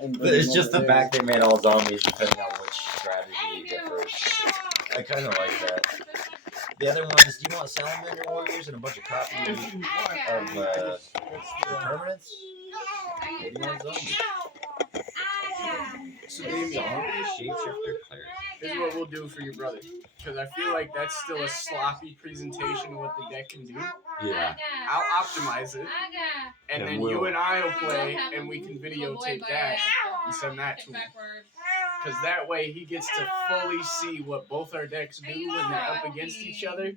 But it's just the fact they made all zombies depending on which strategy you get first. I kind of like that. The other one is, do you want Salamander Warriors and a bunch of copies of permanents? Or do you want zombies? So Damien, Zombie shapeshifter cleric. this is what we'll do for your brother. Because I feel like that's still a sloppy presentation of what the deck can do. Yeah. I'll optimize it. And then you and I will play, and we can videotape that and send that to him. Because that way he gets to fully see what both our decks do when they're up against each other.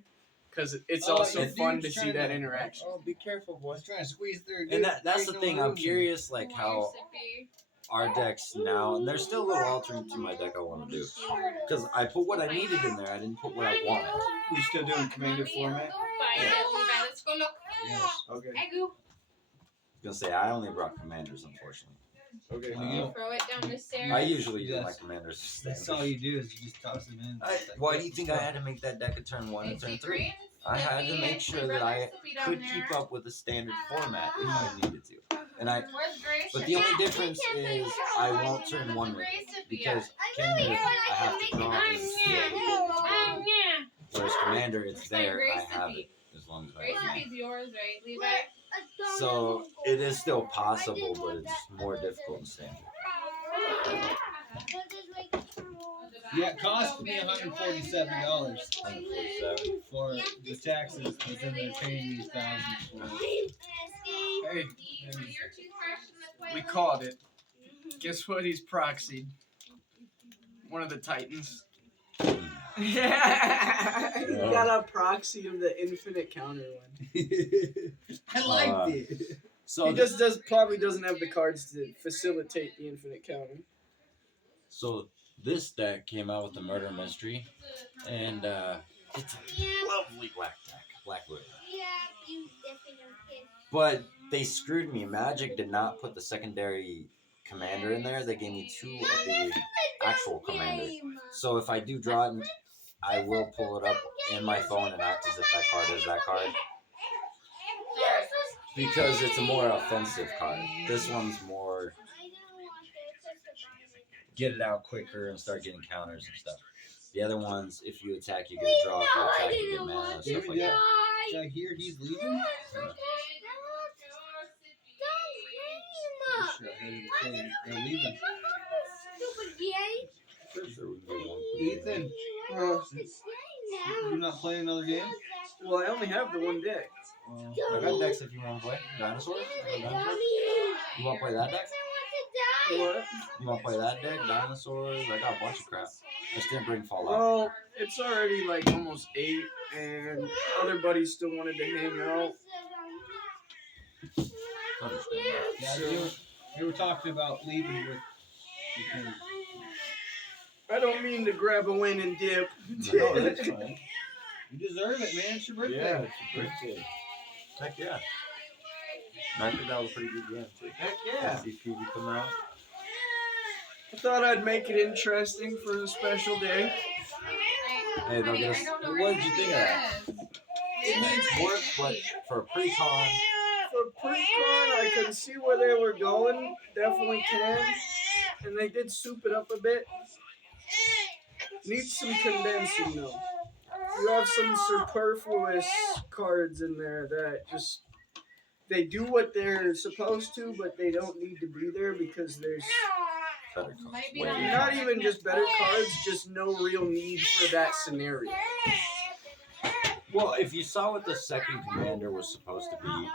Because it's also fun to see that interaction. Oh, be careful, boys. Trying to squeeze through. And that's the thing. I'm curious, like, how our decks now, and there's still a little altering to my deck I want to do. Because I put what I needed in there. I didn't put what I wanted. We still doing commander format? Let's go look. Yes. Okay. I go. I was going to say, I only brought commanders, unfortunately. Okay. Throw it down the stairs. I usually do my commanders. That's all you do is you just toss them in. Why do you think I had to make that deck a turn 1 and turn 3? I had to make sure that I could keep up with the standard format if I needed to. And but the only difference is I won't turn 1 with it because Kenner, I have to draw it. Whereas Commander, it's there, I have it as long as I have it. Grace is yours, right, Levi? So it is still possible, but it's more difficult in standard. Yeah, it cost me $147 147. for the taxes, but then they're paying me thousands for it. Hey, we called it. Guess what he's proxied? One of the Titans. Yeah, he got a proxy of the infinite counter one. I liked it. So He just probably doesn't have the cards to facilitate the infinite counter. So this deck came out with the Murder Mystery, and it's a lovely black deck, black wood. But they screwed me. Magic did not put the secondary commander in there. They gave me 2 of the actual commanders. So if I do draw it, I will pull it up in my phone and act as if that card is that card. Because it's a more offensive card. This one's more get it out quicker and start getting counters and stuff. The other ones, if you attack, you get a draw. If you attack, you get mana and stuff like that. Did I hear he's leaving? They're leaving. Ethan, you're not playing another game? Well, I only have the one deck. I got decks if you want to play. Dinosaurs? You want to play that deck? What? You want to play that deck? Dinosaurs? I got a bunch of crap. I just didn't bring Fallout. Well, it's already like almost 8, and other buddies still wanted to hang out. Yeah, you were talking about leaving with. I don't mean to grab a win and dip. No, that's fine. You deserve it, man. It's your birthday. Yeah, it's your birthday. Heck yeah. I think that was a pretty good game, too. Heck yeah. See PV come out. I thought I'd make it interesting for a special day. Hey, they'll get us. What did you think of that? It needs work, but for a pre-con. For pre-con, I can see where they were going. Definitely can. And they did soup it up a bit. Needs some condensing, though. You have some superfluous cards in there that just... They do what they're supposed to, but they don't need to be there because there's... Better cards. Not even just better cards, just no real need for that scenario. Well, if you saw what the second commander was supposed to be,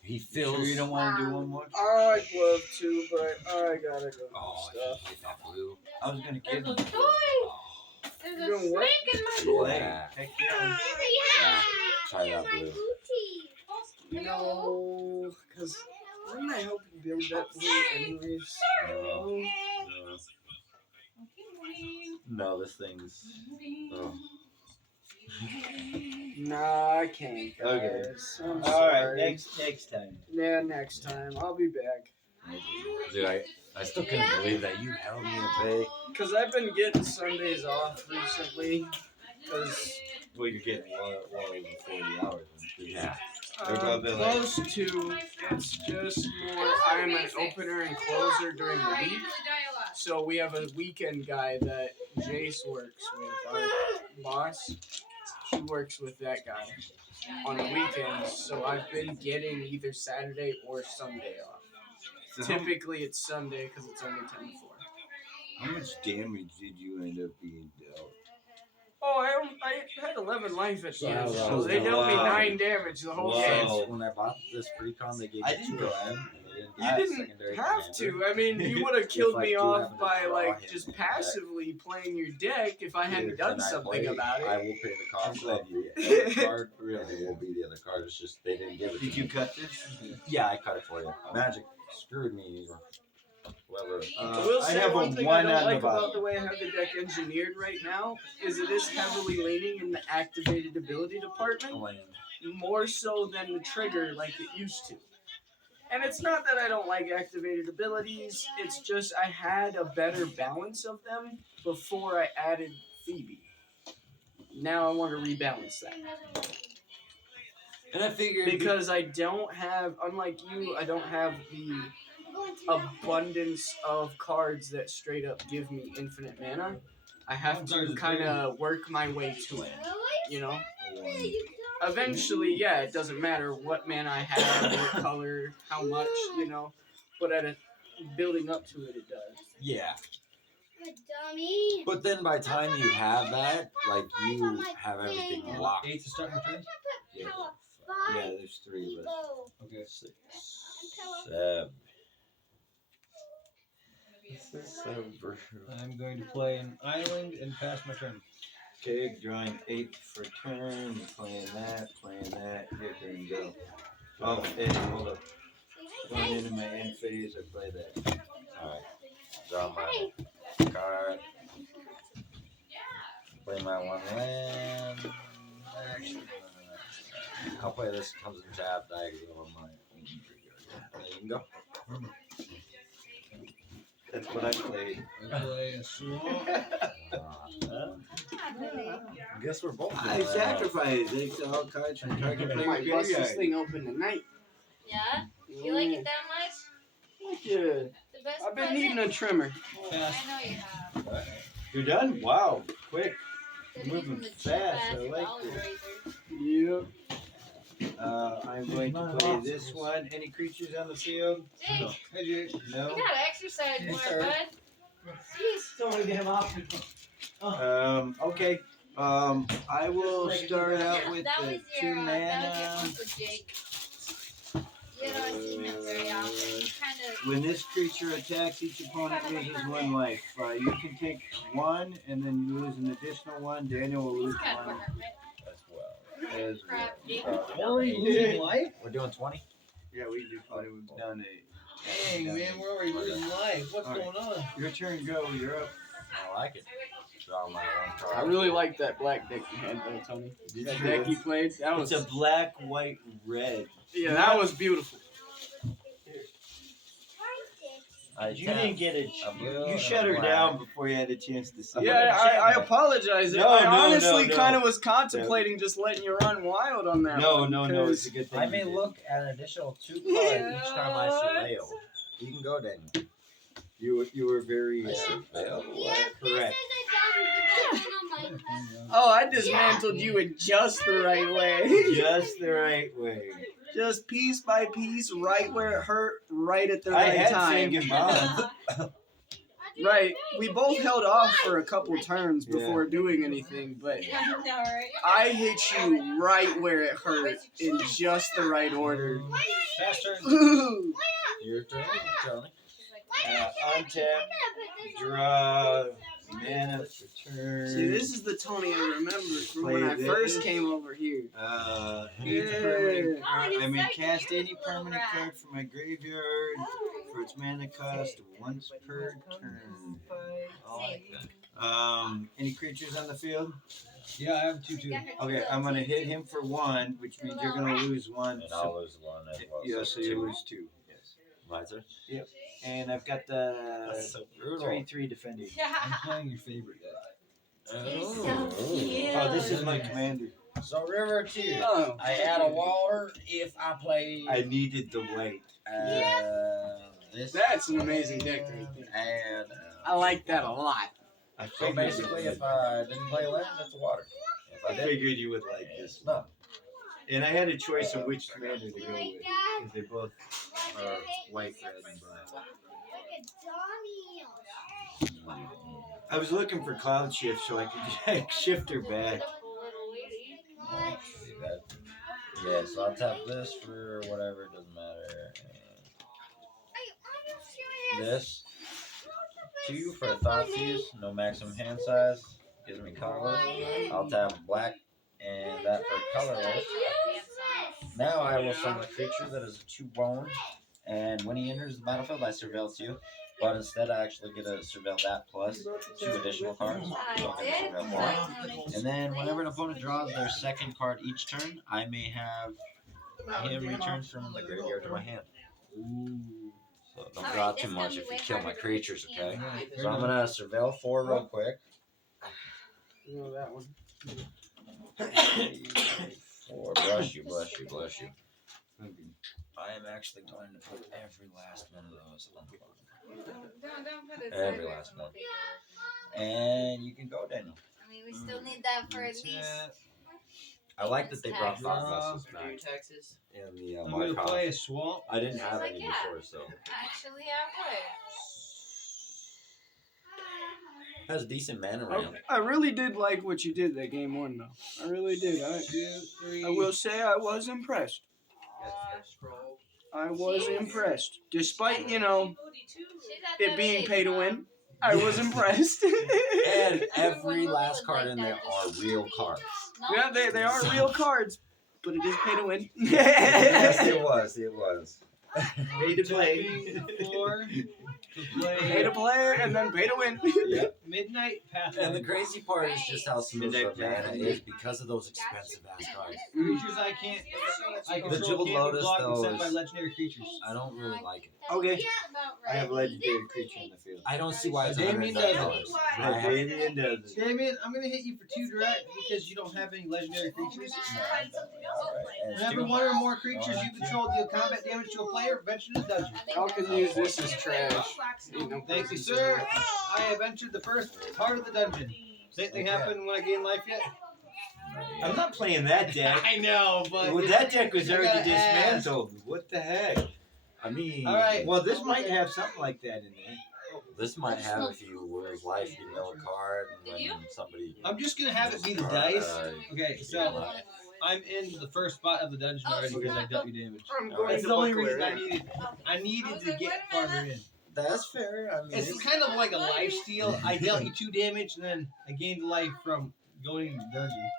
he feels. Sure you don't want to do one more? I'd love to, but I gotta go. Oh, Stuff. I hate that blue. I was going to give him. There's You a doing what? snake in my Yeah. Heck yeah. Yeah. Try that blue. You know, because wouldn't I help you build that blue anyways? No. No, this thing's. Oh. Nah, I can't, guys. Okay. I'm All sorry. right, next time. Yeah, next time. I'll be back. Dude, I still couldn't believe that you held me in pay. Because I've been getting Sundays off recently. Because Well, you're getting well over 40 hours. I Yeah. Probability. Close to. It's just more. I am an opener and closer during the week. So we have a weekend guy that Jace works with, our boss. She works with that guy on the weekends. So I've been getting either Saturday or Sunday off. So Typically it's Sunday because it's only 10 to 4. how much damage did you end up being dealt? Oh, I had 11 life at the end, so Wow. they dealt me Wow. 9 damage the whole Wow. game. When I bought this precon, they gave I me didn't 2 go of them. in. And they You have didn't secondary have commander. to. I mean, you would have killed I me do off happen to by draw like him just in the deck. passively playing your deck if I hadn't If done and I something play, about I it. will pay the cost of the other card. Really, will be the other card. It's just they didn't give it. Did to you me. cut this? Yeah, I cut it for you. Magic screwed me. Or whoever. I will I say have one a thing 1 I on don't the like about bottom. the way I have the deck engineered right now is it is heavily leaning in the activated ability department, more so than the trigger like it used to. And it's not that I don't like activated abilities, it's just I had a better balance of them before I added Phoebe. Now I want to rebalance that. And I figured Because I don't have, unlike you, I don't have the abundance of cards that straight up give me infinite mana. I have to kind of work my way to it, you know? Eventually, yeah, it doesn't matter what mana I have, what color, how much, you know? But building up to it, it does. yeah. Dummy. But then by the time you have that, like you have everything locked. 8 to start my turn. Yeah. Yeah, there's 3 of us. Okay. 6, 7. I'm going to play an island and pass my turn. Okay, drawing 8 for turn, playing that, your turn, go. Oh, and hold up. Going into my end phase, I play that. Alright. Draw my card. Play my 1 land. Actually, I'll play this. Comes in tab, diagonal on my. There you can go. That's what I played. I play a swamp. I guess we're both. I doing that. sacrifice. They sell all cards from target I player might bust this graveyard. thing open tonight. Yeah? You like it that much? Yeah. The best I've been present? needing a trimmer. Pass. I know you have. You're done? Wow, quick. Been Moving using the cheap fast, ass I like dollar this. razor. Yep. I'm going to play this one. Any creatures on the field? Jake, No. Hey, Jake. No. you gotta exercise more, sorry. bud. It's only damn option. Okay. I will start out with That the was 2 your, that was mana. your Uncle Jake. You don't see him very often. He kinda, When this creature attacks, each opponent loses 1 life. You can take 1 and then you lose an additional 1. Daniel will he's lose kind of 1 As well. as well. crap, Jake. Already losing life? We're doing 20. Yeah, we can do 20. We've done 8. Dang, man, we're already losing life. What's Alright. going on? Your turn, go. You're up. I like it. Draw my 1 card. I really like that black deck you had though, Tony. That deck you played, that was It's a black, white, red. yeah, that was beautiful. You didn't get a. You shut her down before you had a chance to see. Yeah, I apologize. No, I no, honestly no. kind of was contemplating just letting you run wild on that. No, one, no, no. It's 'cause a good thing. I you may did. look at an additional 2 cards each time I surveil. You can go, Daniel. You were very I surveil? correct. Oh, I dismantled you in just the right way. Just the right way. Just piece by piece, right where it hurt, right at the I right had time. Singing Bond. Right. We both held off for a couple turns Yeah. before doing anything, but I know, right? I hit you right where it hurt in just the right order. Pass turn. Ooh. Your turn, Tony. Untap. Draw. Mana for turn. See, this is the Tony I remember from when I Play first this. came over here. Each Yeah. permanent. Oh, I may he's so cast cute, any little permanent rat. card from my graveyard for its mana cost once per turn. Any creatures on the field? Yeah, I have 2 too. Okay, I'm gonna hit him for 1, which means you're gonna lose 1. And I'll lose 1 as well. Yeah, so you lose 2. Yes. My turn? And I've got the That's so brutal. 3/3 defending. I'm playing your favorite deck. He's so cute. Oh, this is my commander. So River 2. Oh. I add a water if I play. I needed the weight. This. That's an amazing deck right there. And. I like that a lot. I So figured basically, if I didn't play land, it's a water. If I I did, figured you would like this. no. And I had a choice of which commander to go with because they both are white, red, and black. I was looking for cloud shift so I could shift her back. See that? Yeah, so I'll tap this for whatever, it doesn't matter. And this. 2 for Thoughtseize, no maximum hand size. Gives me colorless. I'll tap black and that for colorless. Now I will summon a creature that is a 2 bone, and when he enters the battlefield, I surveil 2. But instead, I actually get to surveil that plus 2 additional cards. So I get to surveil 4. And then, whenever an opponent draws their second card each turn, I may have him return from the graveyard to my hand. So don't draw too much if you kill my creatures, okay? So I'm gonna surveil 4 real quick. You know that one. 4, bless you, bless you, bless you. I am actually going to put every last one of those on the bottom. Don't put it Every last one. And you can go, Daniel. I mean, we still need that for at least. I like that they brought thought Taxes. vessels back Taxes. in the I'm gonna play a swamp. I didn't have Like, any yeah. before, so Actually, I would. has decent mana ramp. I really did like what you did that game 1 though. I really did. 2, 3. I will say I was impressed. I was impressed. Despite, She's at it that being age, pay to Mom. win, I was impressed. And every Everyone last would card like in there that. are real cards. No? Yeah, they are real cards, but it is pay to win. Yes, it was. It was. Pay to play. Tapping 4 to play. Pay to play and then pay to win. Yep. Midnight And Pathfinder. the crazy part is just how smooth Midnight the mana Pathfinder. is because of those expensive ass cards. Creatures I The control Jeweled can't be Lotus, blocked though, except by is- legendary creatures. I don't really like it. Okay. I have a legendary creature in the field. I don't see why it's Damien $109. doesn't. I have- Damien does. Damien, I'm gonna hit you for 2 direct because you don't have any legendary creatures. Alright, and it's Whenever 2. 1 or more creatures you control deal combat damage to a player, venture to the dungeon. Y'all can use this as trash. Thank you, sir. I have entered the first part of the dungeon. Same thing happened when I gained life yet? I'm not playing that deck. I know, but Well, that deck was you already gotta ask. dismantled. What the heck? I mean, All right. Well, this might have something like that in there. this might have if you lose life, you mill a card, and when somebody. I'm just gonna have it be the Alright, dice. alright. Okay, so I'm in the first spot of the dungeon already because I dealt you damage. I'm going That's to the only buckler reason it. I needed to get farther in. That's fair. I mean, It's kind of like a life steal. I dealt you 2 damage and then I gained life from going into the dungeon.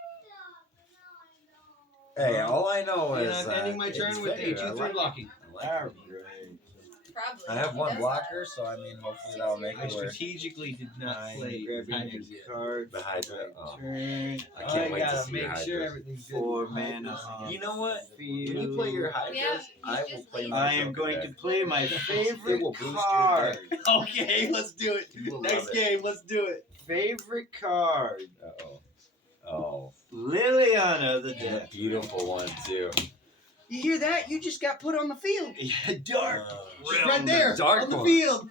hey, all I know And is I'm ending my turn it's with fair. a 2/3 blocking. I like it. Probably. I have He 1 does blocker, so I mean, hopefully that'll make I it work. strategically did not I'm play grabbing Hydras a yet. card. The Hydra. Oh. Turn. I can't wait to gotta see your make Hydras. sure everything's good. 4 mana. You know what? When you Field. play your Hydras, Yeah, I he's will just play lazy. my I am Joker going deck. to play my It favorite will boost your card. deck. Okay, let's do it. You will Next love it. game, let's do it. Favorite card. Uh-oh. Oh, Liliana the and a deck. beautiful one too. You hear that? You just got put on the field. Yeah, dark. She's right there dark on the one. field.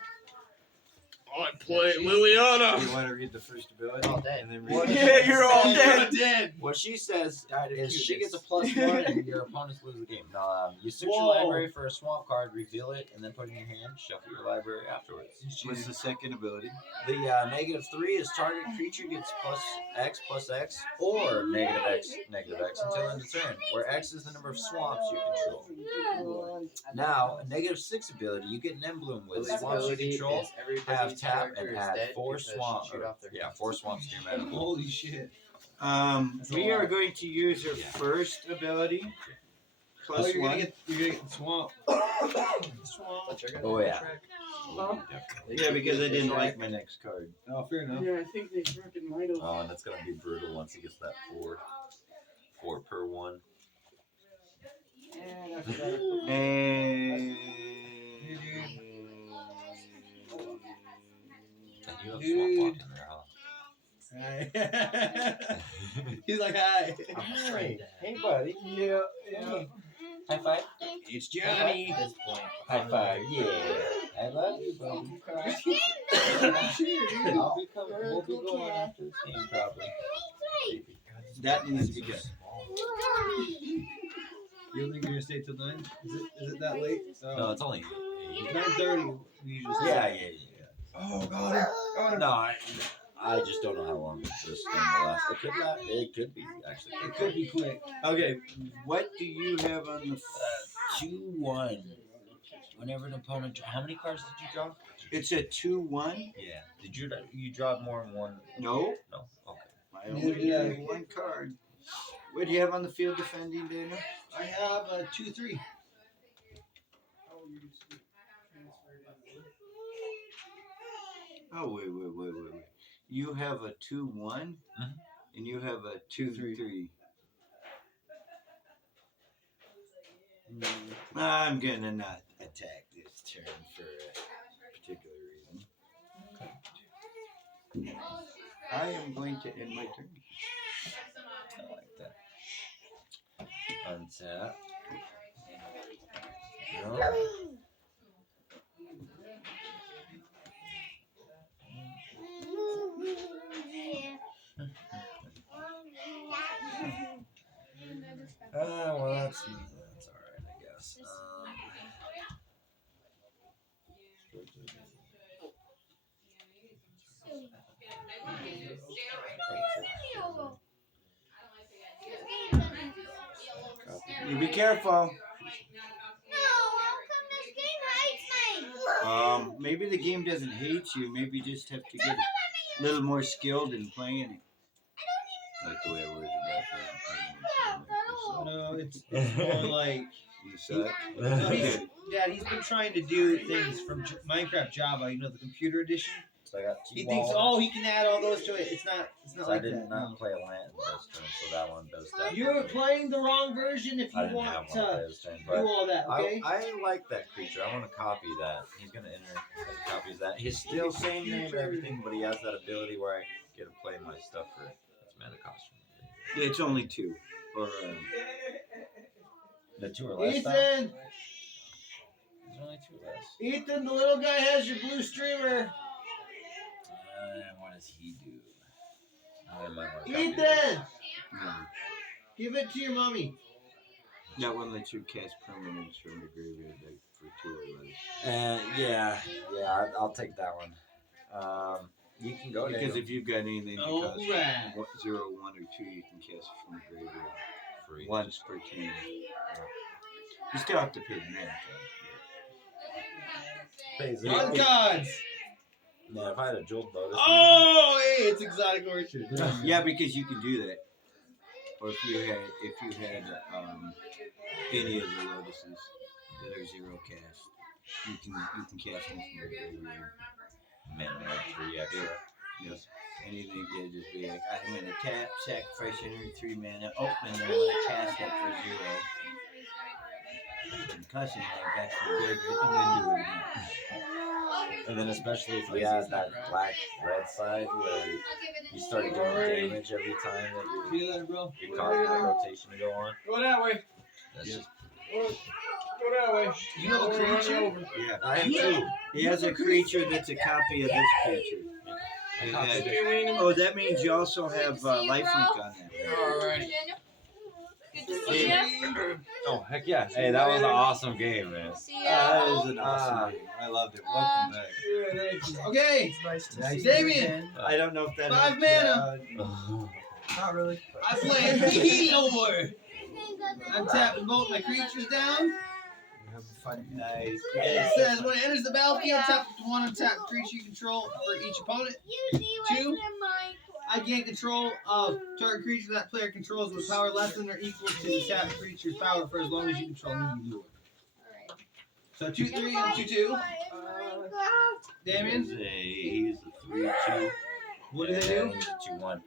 I play Liliana. You want to read the first ability? All dead. And then What? read Yeah, you're all dead. Dead. What she says Died of is she cuteness. gets a +1 and your opponents lose the game. Now, you search your Whoa. library for a swamp card, reveal it, and then put it in your hand. Shuffle your library afterwards. What's the second ability? The -3 is target creature gets +X or -X until end of turn, where X is the number of swamps you control. Now, a -6 ability, you get an emblem with This swamps you ability control. is everybody's Have tap character and is add dead 4 because you swamps. shoot off their Yeah, 4 swamps to your mana. Holy shit. We are going to use her Yeah. first ability. Oh, Plus you're 1. gonna get the swamp. Swamp. But you're gonna Oh, yeah. track. Yeah, because I didn't like my next card. Oh, fair enough. Yeah, I think they fucking might have. Oh, and that's gonna be brutal once he gets that 4 per one. And I forgot to put And And you have Dude. swamp walk in there, huh? Hi. He's like, hi. Hey, buddy. Yeah. High five. It's Johnny. At this point. High five. Yeah. I love you, buddy. We'll be going after this game probably. That needs to be good. You don't think you're gonna stay till 9? Is it that late? No, it's only. 9:30. We usually stay. Yeah. Oh, got him. No, I just don't know how long this game will last. It could not. It could be actually. It could be quick. Okay, what do you have on the? 2-1. Whenever an opponent. How many cards did you draw? It's a 2-1. Yeah. Did you draw more than one? No, No. Okay. I only have one card. What do you have on the field defending, Dana? I have a 2-3. Oh wait. You have a 2-1, and you have a 2-3. I'm gonna not attack this turn for a particular reason. I am going to end my turn. I like that. Untap. No. Well, that's alright, I guess. You be careful. Maybe the game doesn't hate you. Maybe you just have to get a little more skilled in playing it. Like the way I worded that. No, it's more like You suck. no, he's been trying to do things from Minecraft Java, the computer edition. So I got two He thinks, walls. he can add all those to it. It's not So like I did that. not No. play a land this turn, so that one does that. You're playing the wrong version if I you didn't have want one play to this turn, do but all that, okay? I like that creature. I want to copy that. He's gonna enter as a copy of that. He's still same name and everything, but he has that ability where I get to play my stuff for its mana costume. It's only 2. Or The 2 or less. Ethan! There's only 2 less. Ethan, the little guy has your blue streamer. What does he do? I might want to copy this. Ethan! no. Give it to your mommy. That one lets you cast permanents from the graveyard for 2 or less. Yeah, I'll take that one. You can go Because Daniel. if you've got anything that All costs right. 0, 1, or 2, you can cast it from the graveyard Free. once per turn. You still have to pay the mana. Pays it. On cards. Yeah, if I had a jeweled lotus. Oh, hey, it's exotic orchard. Yeah, because you can do that. Or if you had any of the lotuses that are 0 cast, you can cast them from the graveyard. Man, 3 extra. Yes. Anything you just be like, I'm gonna tap, sacrifice, enter 3 mana, and then I'm gonna cast that for 0. Concussion, like that's the graveyard, and then do it again. And then especially if he has that black-red side where you start doing damage every time that Feel that, bro? you cause the rotation to go on. Go that way. That's just. Go that way. You have a creature? Yeah. I have 2. He has a creature that's a copy of this creature. And that- oh, that means you also have lifelink on that. Alrighty. Good to see you. Oh, heck yeah. Hey, that was an awesome game, man. See ya. That was an awesome game. I loved it. Welcome back. Yeah, thank you. Okay. Nice to Nice see Damien. I don't know if that 5 helped mana. you out. Not really. I play Healer. I'm tapping both my creatures down. Have fun. Nice. It says when it enters the battlefield, tap one untapped creature you control for each opponent. 2. I gain control of target creature that player controls with power less than or equal to the tapped creature's power for as long as you control me. You do it. So 2-3 and 2-2. Damien, He's a 3/2. what do they do? He's a 2-1.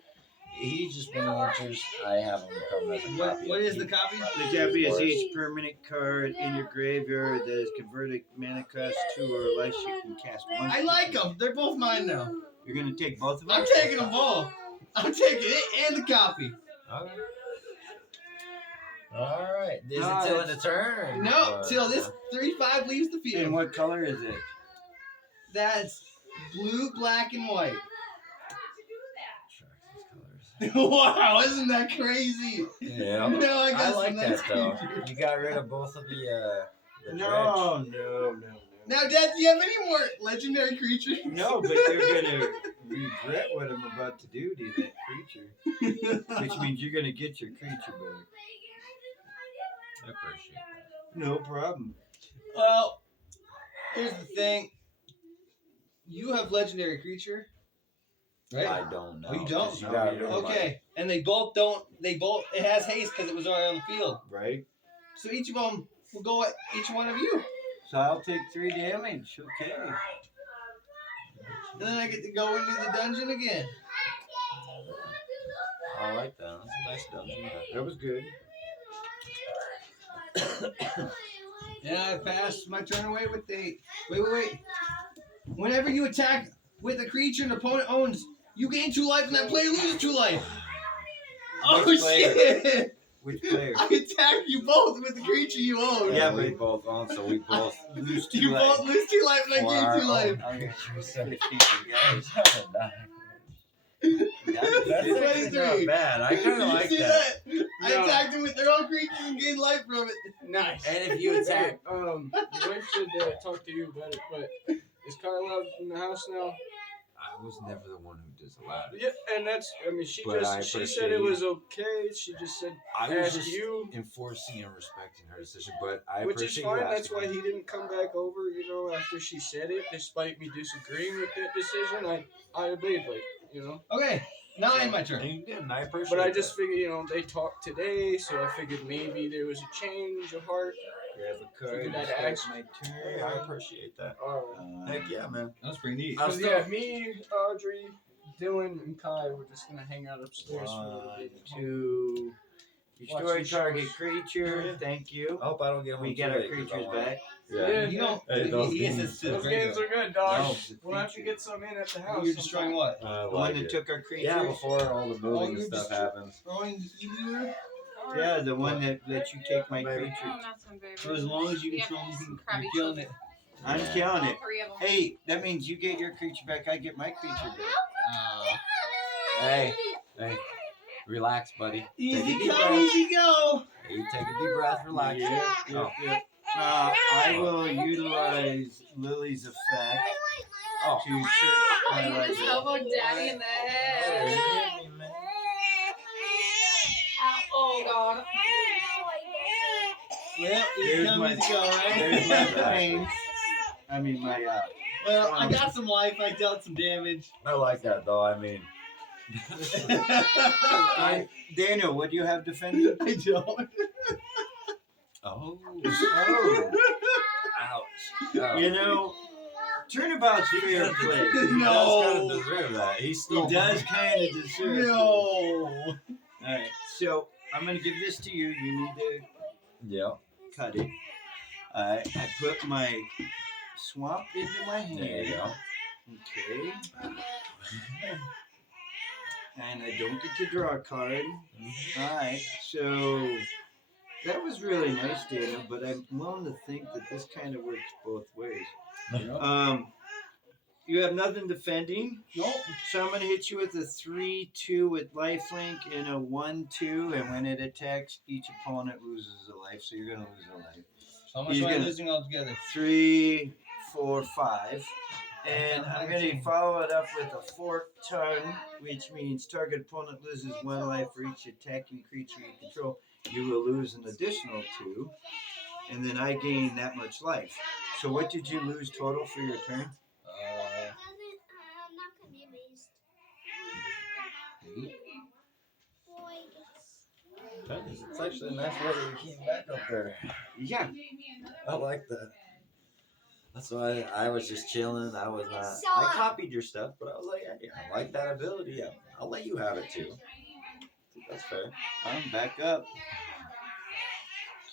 He just when he enters, I have him come as a copy. What is the copy? The copy is each permanent card in your graveyard that is converted mana cost 2 or less. You can cast one. I like them. They're both mine now. You're gonna take both of them. I'm taking them both. I'm taking it and the copy. Okay. All right. Is it till the turn? No, or- till this 3/5 leaves the And field. what color is it? That's blue, black, and white. Sharks' colors. Wow, isn't that crazy? Yeah. No, I I got like some that nice though. creatures. You got rid of both of the dredge. No. Now, Dad, do you have any more legendary creatures? No, but they're gonna regret what I'm about to do to that creature, which means you're gonna get your creature back. I appreciate that. No problem. Well, here's the thing. You have legendary creature, right? I don't know. Oh, you don't? 'cause No, got you rid don't. of my- Okay, and they both don't. It has haste because it was already on the field. Right? So each of them will go at each one of you, So I'll take 3 damage. Okay. and then I get to go into the dungeon again. I like that. That's a nice dungeon. That was good. And I pass my turn away with the. Wait. Whenever you attack with a creature an opponent owns, you gain 2 life, and that player loses 2 life. Oh Which player? shit! Which player? I attacked you both with the creature you own. Yeah, we but- both own, so we both Lose 2 You life. both lose 2 life, and I For our gain 2 life. Okay. So- 15 guys. That's actually not bad. I kind of like See that. I No. attacked them with their own creatures and gained life from it. Nice. And if you attack, Your wife should talk to you about it, but is Carla in the house now? I was never the one who disallowed it. Yeah, and that's, I mean, she But I said appreciate it was okay. She just said, I was ask just you. enforcing and respecting her decision, but I Which is appreciate fine. you That's asking why me. he didn't come back over, after she said it, despite me disagreeing with that decision. I obeyed, Okay, now I end my turn. and you didn't. I appreciate But I that. just figured, they talked today, so I figured maybe there was a change of heart. Grab a card. Figured I'd Start ask. my Hey, I turn. appreciate that. Alright. Heck yeah, man. That was pretty neat. I'm So still- yeah, me, Audrey, Dylan, and Kai were just gonna hang out upstairs for a little 1, bit. 2. Watch Restore these target shows. creature. Thank you. I hope I don't get home We too get our late 'cause I creatures wanna- back. Yeah. You don't. Hey, those he games- is to the Those games graveyard. are good, dog. No, it's a We'll have to feature. get some in at the house. You're destroying what? I The like one that it. took our creatures. Yeah, before all the moving and you're stuff just- happens. Throwing the easier. Yeah, the one that lets you take my Maybe. creature. Oh, that's my favorite. For as long as you Yeah, control them, some you're crabby killing it. I'm Yeah. killing All it. 3 of them. Hey, that means you get your creature back, I get my creature back. Hey, relax, buddy. Easy Take a deep come, breath. easy go. Hey, take a deep breath. Relax. Oh. I will utilize Lily's effect Oh. to search my You just library. elbowed Daddy in the head. Oh God. Well, easy There's come, my- easy go, There's my right? brains. I mean, my, Well, I got some life. I dealt some damage. I like that though. I mean, Daniel, what do you have defended? I don't. oh, Oh, ouch. Oh. you know, turnabout's fair play. He No. does kind of deserve that. He's He still does kind of deserve it. No. Alright, so I'm going to give this to you. You need to Yeah. cut it. I put my swamp into my There you hand. go. Okay. And I don't get to draw a card. Alright, so that was really nice, Daniel, but I'm willing to think that this kind of works both ways. You have nothing defending. Nope. So I'm going to hit you with a 3/2 with lifelink and a 1/2, and when it attacks, each opponent loses a life, so you're going to lose a life. So how much He's am I gonna- losing altogether? 3, 4, 5 And I'm going to follow it up with a forked tongue, which means target opponent loses 1 life for each attacking creature you control. You will lose an additional 2, and then I gain that much life. So what did you lose total for your turn? I'm not gonna be amazed. It's actually a nice way that you came back up there. Yeah. I like that. That's why I was just chilling. I was not. I copied your stuff, but I was like, hey, I like that ability. I'll let you have it too. That's fair. I'm back up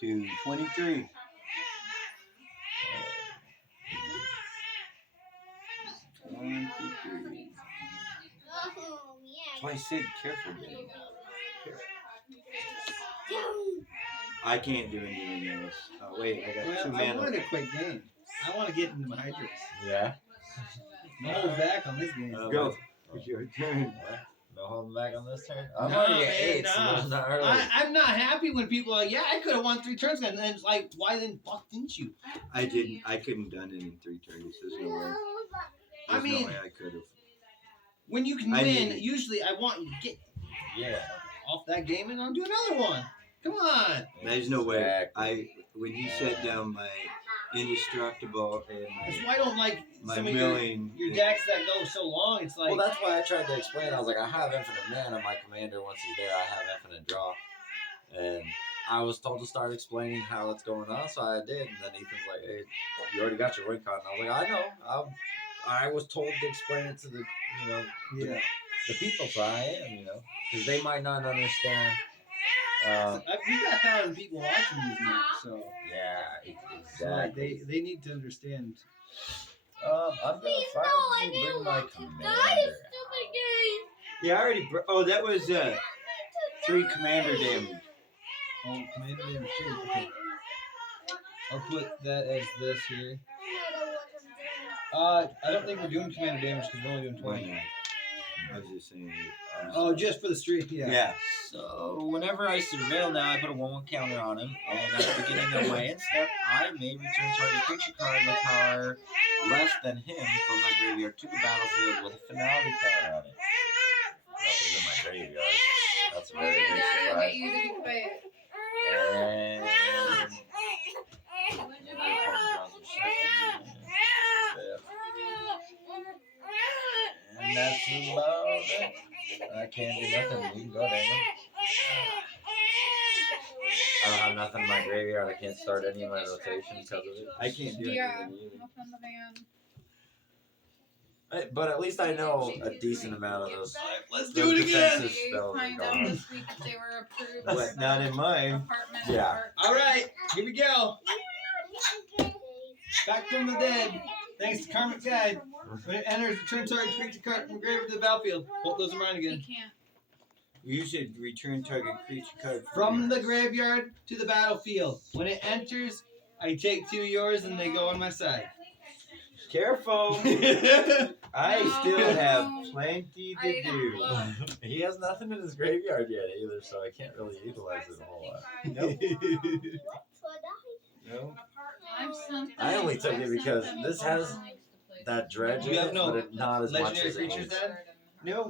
to 23. Oh, yeah, That's why I said careful, Danny. I can't do anything else. Oh, wait, I got two Well, I mana. wanted a quick game. I want to get into my Hydras. Yeah. No hold back on this game. Go. It's your turn. No holding back on this turn. I'm No, already at man, 8, so nah. it's not early. I'm not happy when people are like, yeah, I could have won 3 turns, and then it's like, why then fuck didn't you? I didn't. I couldn't done it in 3 turns. There's no way. I There's mean- no way I could have. When you can I win, mean- usually I want you to get Yeah. off that game and I'll do another one. Come on. There's no way. Exactly. When you set down my indestructible and That's why I don't like my some of milling, your decks that go so long. It's like, Well, that's why I tried to explain. I was like, I have infinite mana. My commander, once he's there, I have infinite draw. And I was told to start explaining how it's going on, so I did. And then Ethan's like, hey, you already got your win con. And I was like, I know. I was told to explain it to the, yeah. the people, so I am, because they might not understand. We got 1,000 people watching these now, so Yeah, so, like, exactly. they need to understand. I'm gonna finally bring my commander. Yeah, I already. Oh, that was 3 commander damage. Oh, commander damage too. Okay. I'll put that as this here. I don't think we're doing commander damage because we're only doing Why 20. not? I was just saying. Oh, just for the streak, yeah. Yeah. So whenever I surveil now, I put a 1/1 counter on him, and at the beginning of my end step, I may return target creature card with power less than him from my graveyard to the battlefield with a finality counter on it. Nothing's in my graveyard. That's a very big surprise. And that's about it. I can't do nothing. You can go, Daniel. I don't have nothing in my graveyard. I can't start any of my rotations because of it. I can't do Yeah, anything either. up on the van. But at least I know a decent amount of those. Let's those do it again. defensive spells are Find out gone. this week if they were approved. But for not the in mine. apartment Yeah. part. All right, here we go. Back from the dead. Thanks to Karmic Guide. When it enters, return target creature card from the graveyard to the battlefield. Hold those in mind You again. can't. You should return target creature card From the graveyard to the battlefield. When it enters, I take 2 of yours and they go on my side. Careful. I No, still no. have plenty I to don't do. look. He has nothing in his graveyard yet either, so I can't really utilize it a whole lot. Nope. No. I've sent I them- only took I've it sent because them this both has links to places. That dredge in You have it, no but it, not as much legendary as it creatures needs. then? No.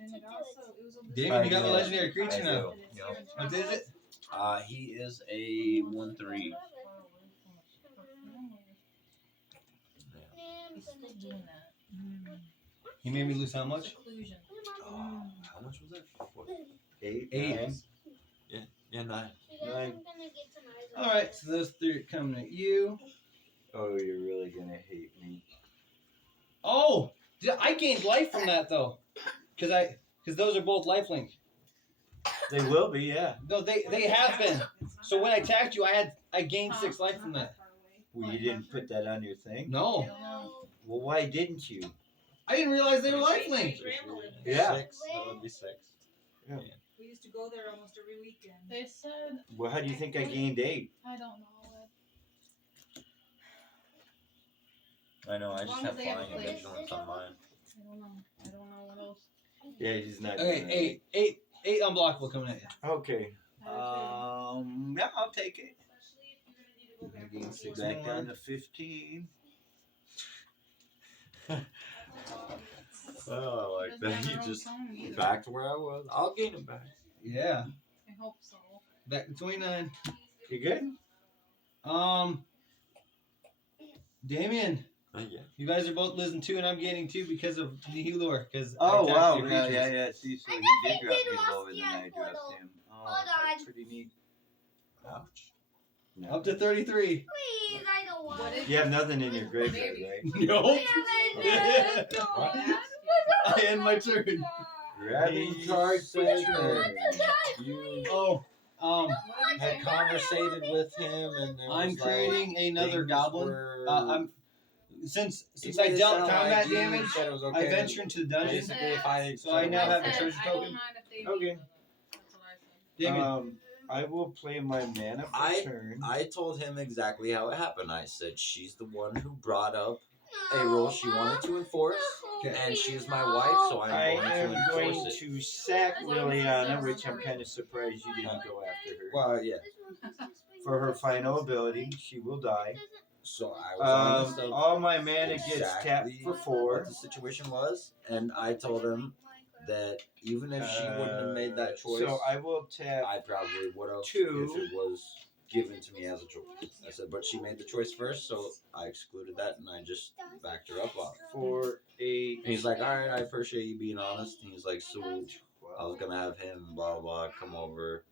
And it also, it was a Damon, you got I a do. legendary creature I now. do, yep. What is it? He is a 1/3. He's still doing that. He made me lose how much? Seclusion. How much was it? What? 8. 8. 9. Yeah, 9. Alright, so those 3 are coming at you. Oh, you're really gonna hate me. Oh! I gained life from that though. Because those are both lifelink. They will be, yeah. No, they have been. So when I attacked you, I gained 6 life from that. Well, you didn't put that on your thing. No. Well, why didn't you? I didn't realize they were lifelink. Yeah. 6. That would be 6. We used to go there almost every weekend. They said, Well, how do you think I gained 8? I don't know. I know, I As just long have as they have flying and place. vigilance on mine. I don't know what else. Yeah, he's not. Okay, 8 unblockable coming at you. Okay. Yeah, I'll take it. I gained 6 Back more. down to 15. Oh, I like Doesn't that. have You their own just tone either. back to where I was. I'll gain him back. Yeah. I hope so. Back to 29. You good? Damien, Yeah. you guys are both losing 2 and I'm gaining 2 because of Nihilor. Because Oh wow! Yeah. See, so he did drop me lower than I dropped him. Oh, Hold that's on. pretty neat. Ouch. No. Up to 33. Please, I don't want What it. is You have nothing in your graveyard, right? Nope. What? I end my turn. Grabbing He card said treasure. You Oh, had conversated with him, and there I'm was, creating like, another things goblin. were- since He I made it dealt sound combat like you damage, said it was I okay. venture into the dungeon. Basically, if I So I now have a said, treasure I don't token. mind if they Okay. That's what I said. Damien. I will play my mana for turn. I told him exactly how it happened. I said she's the one who brought up a rule she wanted to enforce, and she's my wife, so I'm I going am to going enforce it. to sack Liliana, which I'm kind of surprised you didn't go after her. Well, yeah. For her final ability, she will die. So I was honest of All my mana gets exactly tapped for 4. what the situation was, and I told him that even if she wouldn't have made that choice, So I will tap. I probably would have 2. if it was given to me as a choice. I said, but she made the choice first, so I excluded that and I just backed her up on it. For 8. And he's like, all right, I appreciate you being honest. And he's like, so I was gonna have him blah blah come over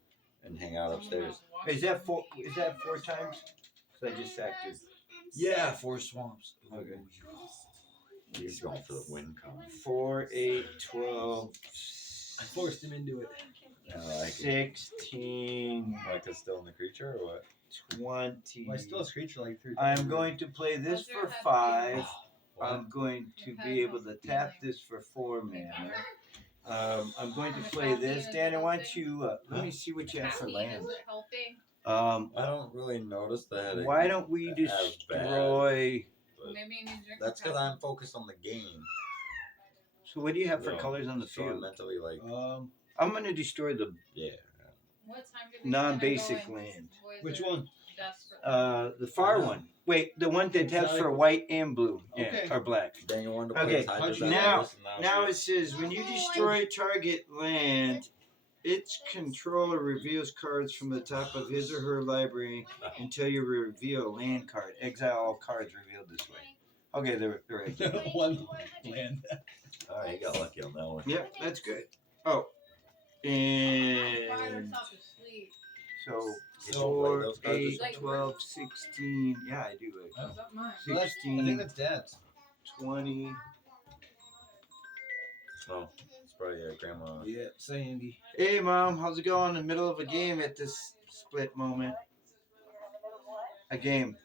and hang out upstairs. Is that 4? Is that 4 times? Because I just sacked her. Yeah, 4 swamps. Okay. He's going for the win con. 4, 8, 12. I forced him into it. I like it. 16. Like it's still in the creature or what? 20. Well, I still have creature like 3 times. I'm going to play this for 5. I'm going to be able to tap this for 4 mana. I'm going to play this. Danny, why don't you let me see what you have for land. I don't really notice that. Why don't we as bad, destroy? but Maybe you need to drink that's some because I'm focused on the game. So what do you have for So- colors on the so I'm field? mentally like, I'm going to destroy the yeah. What time did we non-basic go in? land. Boys Which are one? desperate. The far one. Wait, the one that taps for white and blue. Yeah, Okay. or black. Then you wanted to Okay, play Tigers out now- of this, and Now it says when you destroy target land, its controller reveals cards from the top of his or her library until you reveal a land card. Exile all cards revealed this way. Okay, they're right. One land. all right, you got lucky on that one. Yep, that's good. Oh, and so You don't play 4, those cards 8, or 12, 16. Yeah, I do. Oh. What's up mine? So that's, I think 16, that's Dad's. 20. Oh, it's probably grandma. Yeah, Sandy. Hey, Mom, how's it going? In the middle of a game at this split moment. A game.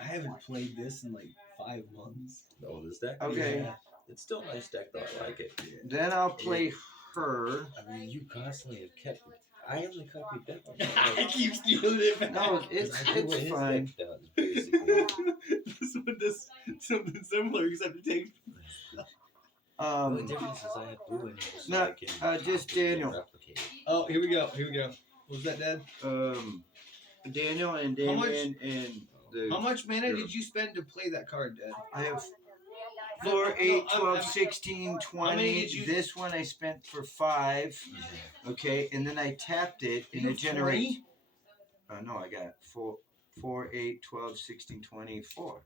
I haven't played this in like 5 months. Oh, this deck? Okay. Yeah. It's still a nice deck though. I like it. Then I'll play her. I mean, you constantly have kept. I only copied that one. I keep stealing it back. No, it's fine. Deck does, basically. This one does something similar except it takes. The only difference is I have blue in here, so No, I can just copy and Daniel. replicate it. Oh, here we go. Here we go. What was that, Dad? Daniel and How much- Damien and the. How much mana did you spend to play that card, Dad? I have No, 4, no, 8, I'm- 12, I'm- 16, many 20. did you- This one I spent for 5. Okay, and then I tapped it and You it generates. 3? No, I got 4, 8, 12, 16, 24.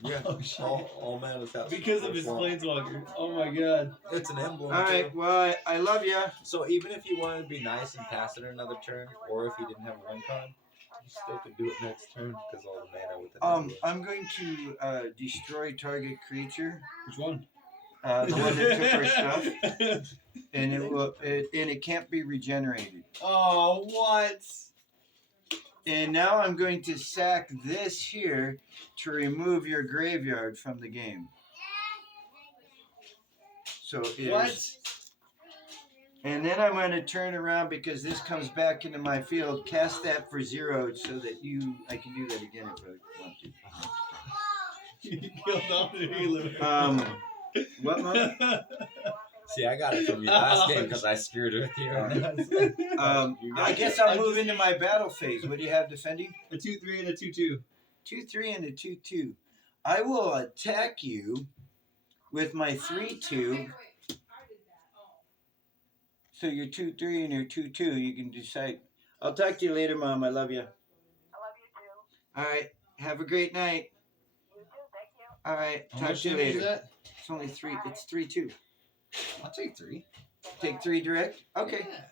Yeah. Oh, shit. All mana's house. Because of his planeswalker. Oh my god. It's an emblem. All right, too. well, I love you. So even if you wanted to be nice and pass it another turn, or if you didn't have a win con, you still could do it next turn because all the mana with it. I'm going to destroy target creature. Which one? The one that took our stuff, and it can't be regenerated. Oh, what? And now I'm going to sack this here to remove your graveyard from the game. So What? And then I'm going to turn around because this comes back into my field. Cast that for 0 so that I can do that again if I want to. You killed all the healer. What, Mom? See, I got it from you last game because I screwed with you. I guess I'll move into my battle phase. What do you have defending? A 2/3 and a 2/2. 2/3 and a 2/2. I will attack you with my 3/2. So you're 2/3 and you're 2/2. You can decide. I'll talk to you later, Mom. I love you. I love you too. All right. Have a great night. You too. Thank you. All right. How Talk much to you damage is later. that? It's only 3. It's 3/2. I'll take 3. Take 3 direct. Okay. Yeah.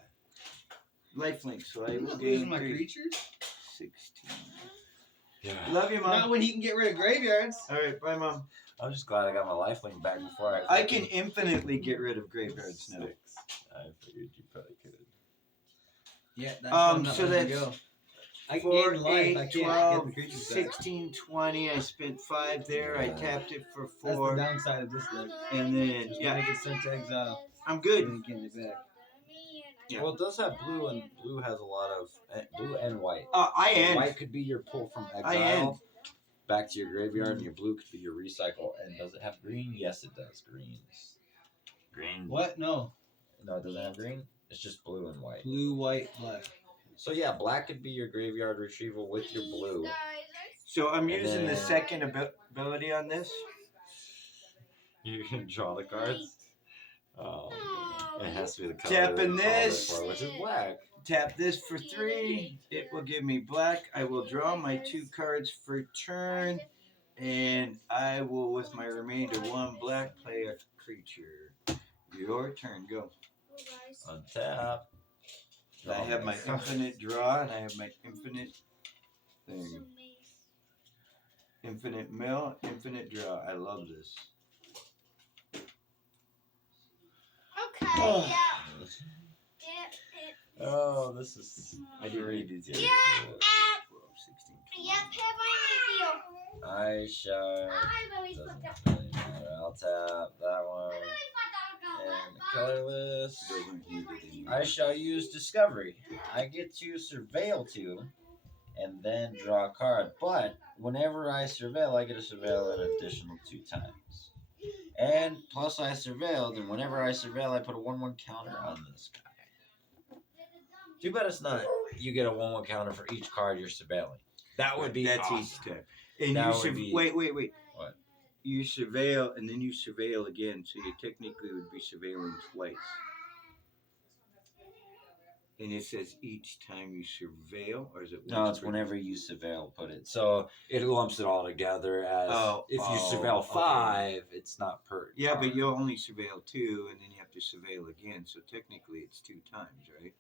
Lifelink. So I I'm will not losing gain my 3. creatures. 16. Yeah. Love you, Mom. Not when he can get rid of graveyards. All right. Bye, Mom. I'm just glad I got my lifelink back before I can infinitely get rid of graveyards now. 6. I figured you probably could have. Yeah, that's so that's go. I can 4, gain life. 8, I can't 12, get the creatures back. 16, 20. I spent 5 there. I tapped it for That's the 4. downside of this deck. And then, Just yeah, when I get sent to exile, I'm good. and then getting it back. Yeah. Well, it does have blue, and blue has a lot of blue and white. I So end. white could be your pull from I end. exile back to your graveyard, and your blue could be your recycle. And does it have green? Yes, it does. Green. What? No. No, it doesn't have green. It's just blue and white. Blue, white, black. So yeah, black could be your graveyard retrieval with your blue. So I'm And using the then- second ability on this. You can draw the cards. It has to be the color. Tapping that you called it this. for, which is black. Tap this for 3. It will give me black. I will draw my 2 cards for turn. And I will, with my remainder 1 black, play a creature. Your turn. Go. Untap. I have my infinite draw, and I have my infinite thing. Infinite mill, infinite draw. I love this. Okay, Oh. yeah. Oh, this is. I didn't read these yet. Yeah. 12, 16, Yep, have I I shall. I've always Doesn't fucked up. really matter. I'll tap that one. And colorless. Doesn't need it anymore. I shall use Discovery. I get to surveil 2 and then draw a card. But whenever I surveil, I get to surveil an additional 2 times. And plus I surveilled, and whenever I surveil, I put a 1/1 counter on this guy. Too bad it's not. You get a 1/1 counter for each card you're surveilling. That would be That's awesome. each time. And That you would be- wait. What? You surveil and then you surveil again, so you technically would be surveilling twice. And it says each time you surveil, or is it? No, once it's per- whenever you surveil, put it. So it lumps it all together as if you surveil okay. 5, it's not per. Yeah, card. but you'll only surveil 2, and then you have to surveil again. So technically, it's 2 times, right?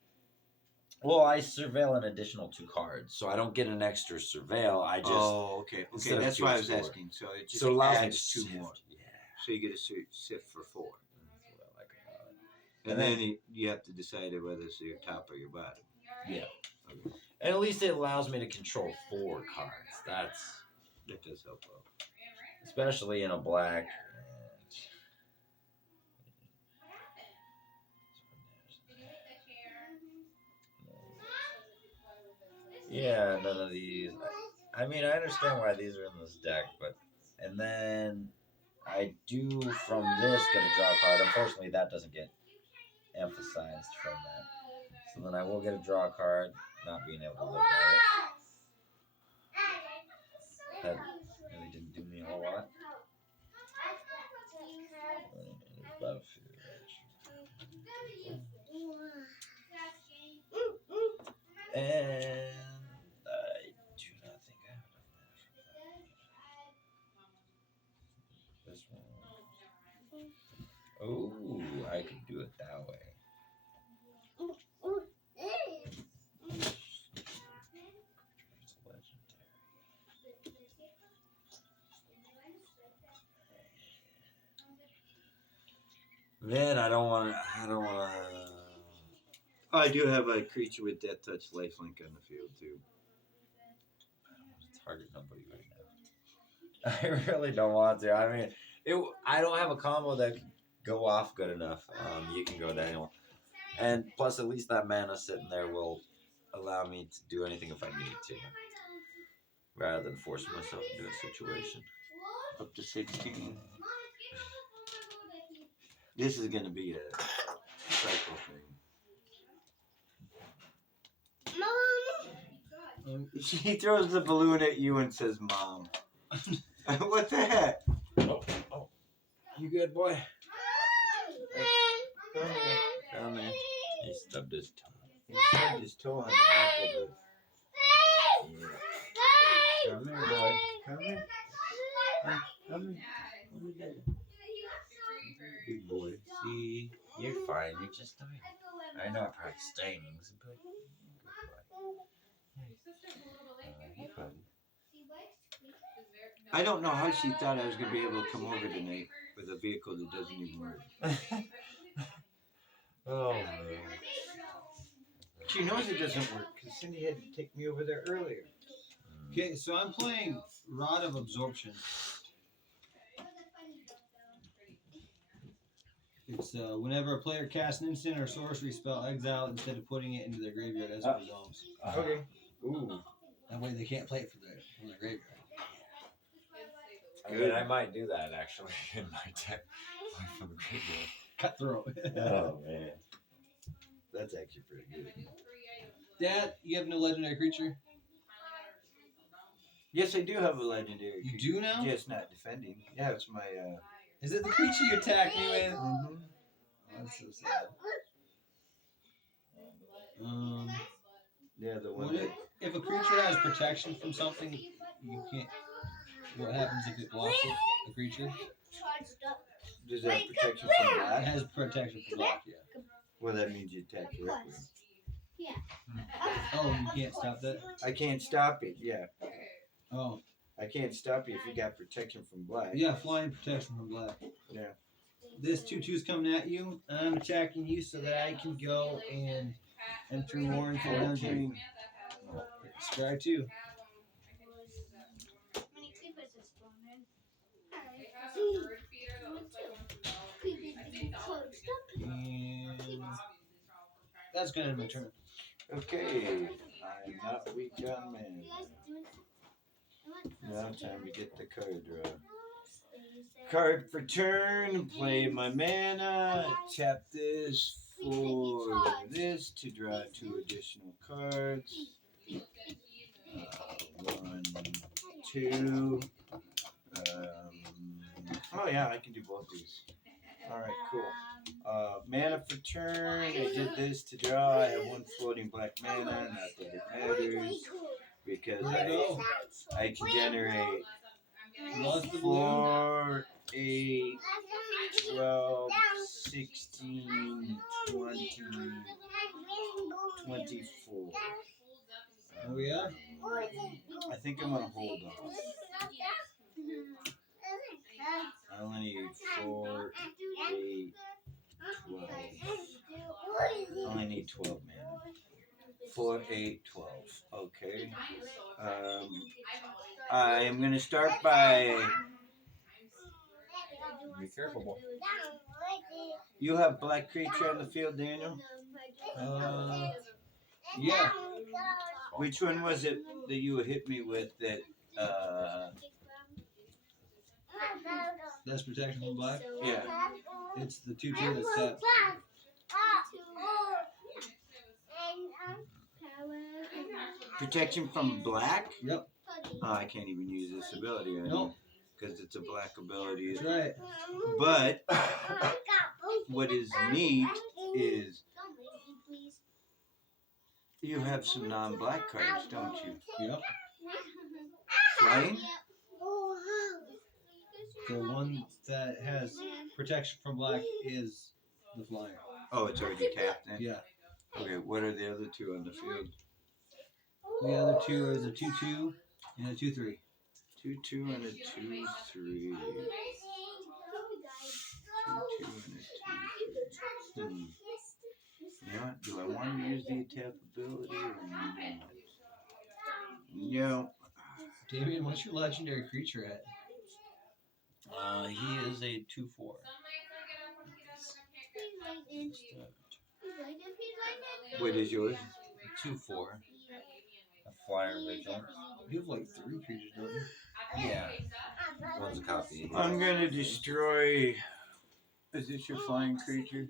Well, I surveil an additional 2 cards, so I don't get an extra surveil. I just Okay. instead Okay, of that's 2, why I it's was 4. asking. So it just So it allows me to adds 2 sift. more. Yeah, So you get a sift for 4, that's what I like about it. and then you have to decide whether it's your top or your bottom. Yeah, Okay. and at least it allows me to control 4 cards. That does help out. especially in a black. Yeah, none of these. I mean, I understand why these are in this deck, but and then I do from this get a draw card. Unfortunately, that doesn't get emphasized from that. So then I will get a draw card, not being able to look at it. That really didn't do me a whole lot. Battlefield. And I do not think I have enough mana for that. This one. Oh, I could do it that way. It's legendary. Then I don't want to. I do have a creature with Death Touch lifelink on the field too. I don't want to target nobody right now. I really don't want to. I mean, I don't have a combo that can go off good enough. You can go Daniel, and plus at least that mana sitting there will allow me to do anything if I need to, rather than force myself into a situation. Up to 16. This is gonna be a cycle thing. He throws the balloon at you and says, "Mom." What the heck? Oh, you good, boy? Come here. He stubbed his toe. He stubbed his toe on the back of the. Yeah. Come here, boy. Come here. Come here. Big boy. See, you're fine. You're just dying. I know I probably stings, but I don't know how she thought I was gonna be able to come over tonight with a vehicle that doesn't even work. oh man. She knows it doesn't work because Cindy had to take me over there earlier. Okay, so I'm playing Rod of Absorption. It's whenever a player casts an instant or sorcery spell, exile it instead of putting it into their graveyard as it resolves. Okay. Ooh. That way they can't play it from their graveyard. I mean, I might do that actually in my deck. Like from the graveyard. Cutthroat. Oh man, that's actually pretty good. Dad, you have no legendary creature? Yes, I do have a legendary. You creature, do now? Just not defending. Yeah, it's my. Is it the creature you attacked me with? Mhm. Oh, that's so sad. Yeah, the one. What if a creature has protection from something, you can't. What happens if it blocks it? The creature? Does that have protection from It black? has protection from block, yeah. Well, that means you attack directly. Oh, you can't stop that? I can't stop it. Yeah, Oh. I can't stop you if you got protection from black. Yeah, flying protection from black. Yeah. This 2/2's coming at you. I'm attacking you so that I can go and enter more into the dungeon. Scry 2. And that's gonna end my turn. Okay. I'm not weak on mana. Now time to get the card draw. Card for turn. Play my mana. Tap this for this to draw 2 additional cards. 1, 2. Oh yeah, I can do both these. Alright, cool. Mana for turn. I did this to draw. I have 1 floating black mana. Not that it matters. Because I can generate 4, 8, 12, 16, 20, 24. Oh yeah? I think I'm gonna hold off. I only need 4, 8, 12. I only need 12 mana. 4, 8, 12. Okay. I am gonna start by. Be careful, boy. You have black creature on the field, Daniel? Yeah. Which one was it that you would hit me with that, That's protection from black? yeah. It's the 2/2 that's tapped. Protection from black? Yep. Oh, I can't even use this ability right Nope. because it's a black ability. That's right. But what is neat is you have some non-black cards, don't you? Yep. Flying? The one that has protection from black is the flyer. Oh, it's already tapped then? Yeah. Okay, what are the other 2 on the field? The other 2 is a 2/2 and a 2/3. 2, 2, and a 2, 3. 2, 2, and a 2, 3. You know what? Do I want to use the attack ability or not? No. Damien, what's your legendary creature at? He is a 2/4. What is yours? 2/4. A flyer vigilance. You have like 3 creatures, don't you? Yeah. One's a copy. I'm gonna destroy. Is this your flying creature?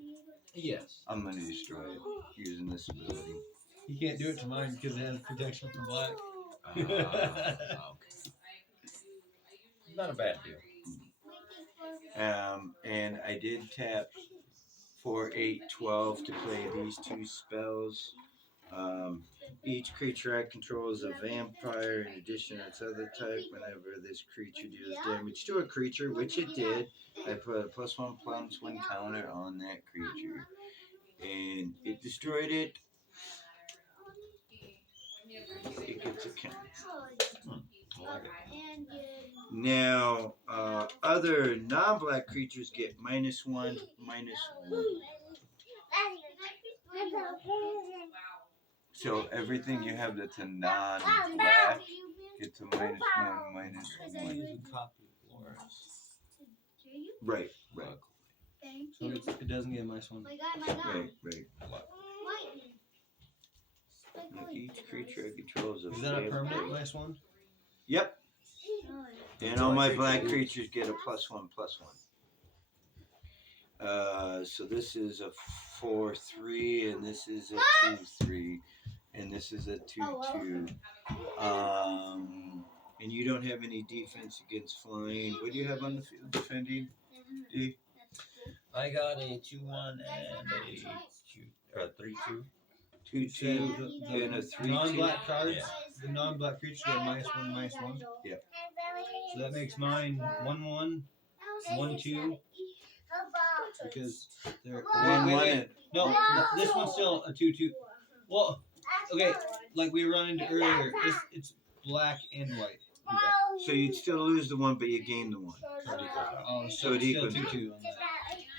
Yes. I'm gonna destroy it using this ability. You can't do it to mine because it has protection from black. Okay. Not a bad deal. And I did tap 4, 8, 12 to play these 2 spells. Each creature I control is a vampire. In addition to its other type, whenever this creature deals damage to a creature, which it did, I put a +1/+1 counter on that creature. And it destroyed it. It gets a count. Now, other non-black creatures get -1/-1. So everything you have that's a non-black gets a -1, -1. Copy Laura's. Right. Thank So you. it doesn't get -1. My God. Right. Lightning. Now, each creature I control is a Is that a failed permanent blade. -1? Yep. And all my black creatures get a +1/+1. So this is a 4/3, and this is a 2/3, and this is a 2/2. And you don't have any defense against flying. What do you have on the field defending? D? I got a 2/1 and a 3/2. 2/2 and a 3/2. Non-black cards. Yeah. The non-black creatures get -1, -1. Yep. So that makes mine 1/1, 1/2, because they're One. No, this one's still a 2/2. Well, okay, like we were running into earlier, it's black and white. So you'd still lose the one, but you gain the one. Oh, So it it's still equals. 2/2 on that.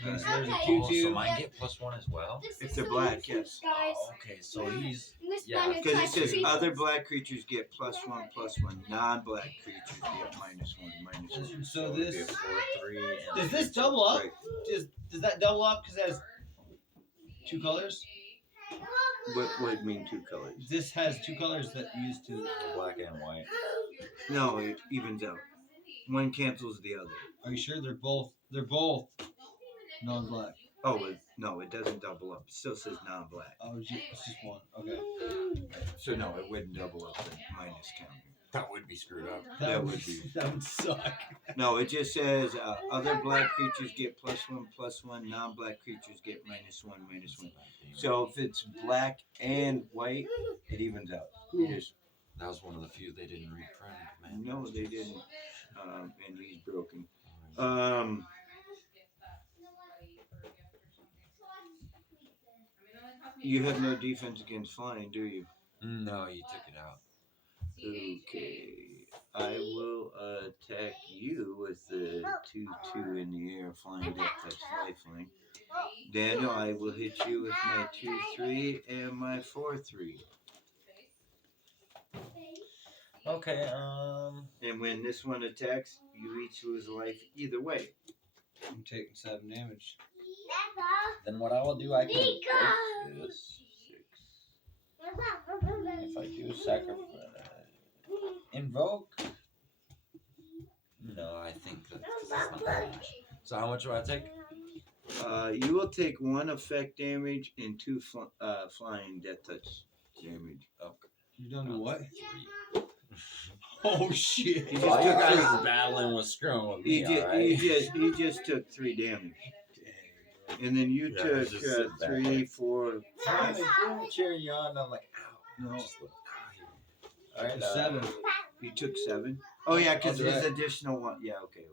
Okay, so there's a Oh, 2/2. so mine get +1 as well? If they're black, yes. Oh, okay, so he's yeah, Because it says other black creatures get +1/+1. Non-black creatures get -1/-1. So it'd be this a 4/3 and does this double up? Right. Does that double up because it has 2 colors? What would mean 2 colors? This has 2 colors that you used to. black and white. No, it evens out. One cancels the other. Are you sure they're both non-black? Oh, no, it doesn't double up. It still says non-black. Oh, it's just one. Okay. So no, it wouldn't double up the minus counter. That would be screwed up. That would be. That would suck. No, it just says other black creatures get +1/+1. Non-black creatures get -1/-1. So if it's black and white, it evens out. You just, That was one of the few they didn't reprint, man. no, they didn't. And he's broken. You have no defense against flying, do you? No, you took it out. Okay. I will attack you with the 2/2 in the air, flying death touch lifeline. Daniel, I will hit you with my 2/3 and my 4/3. Okay, And when this one attacks, you each lose a life either way. I'm taking 7 damage. then what I will do, I can invoke this. 6. If I do sacrifice, invoke. No, I think that's not that much. So how much do I take? You will take 1 effect damage and 2 flying death touch damage. Okay. You done to what? 3. Oh shit! You While just you took guys 3. are battling with screwing with me, You just took 3 damage. And then you Yeah, took just sit back. 3, 4, 5. I'm cheering you on. I'm like, ow. No, All right, 7. You took 7? Oh yeah, because That's there's right. additional one. Yeah, okay.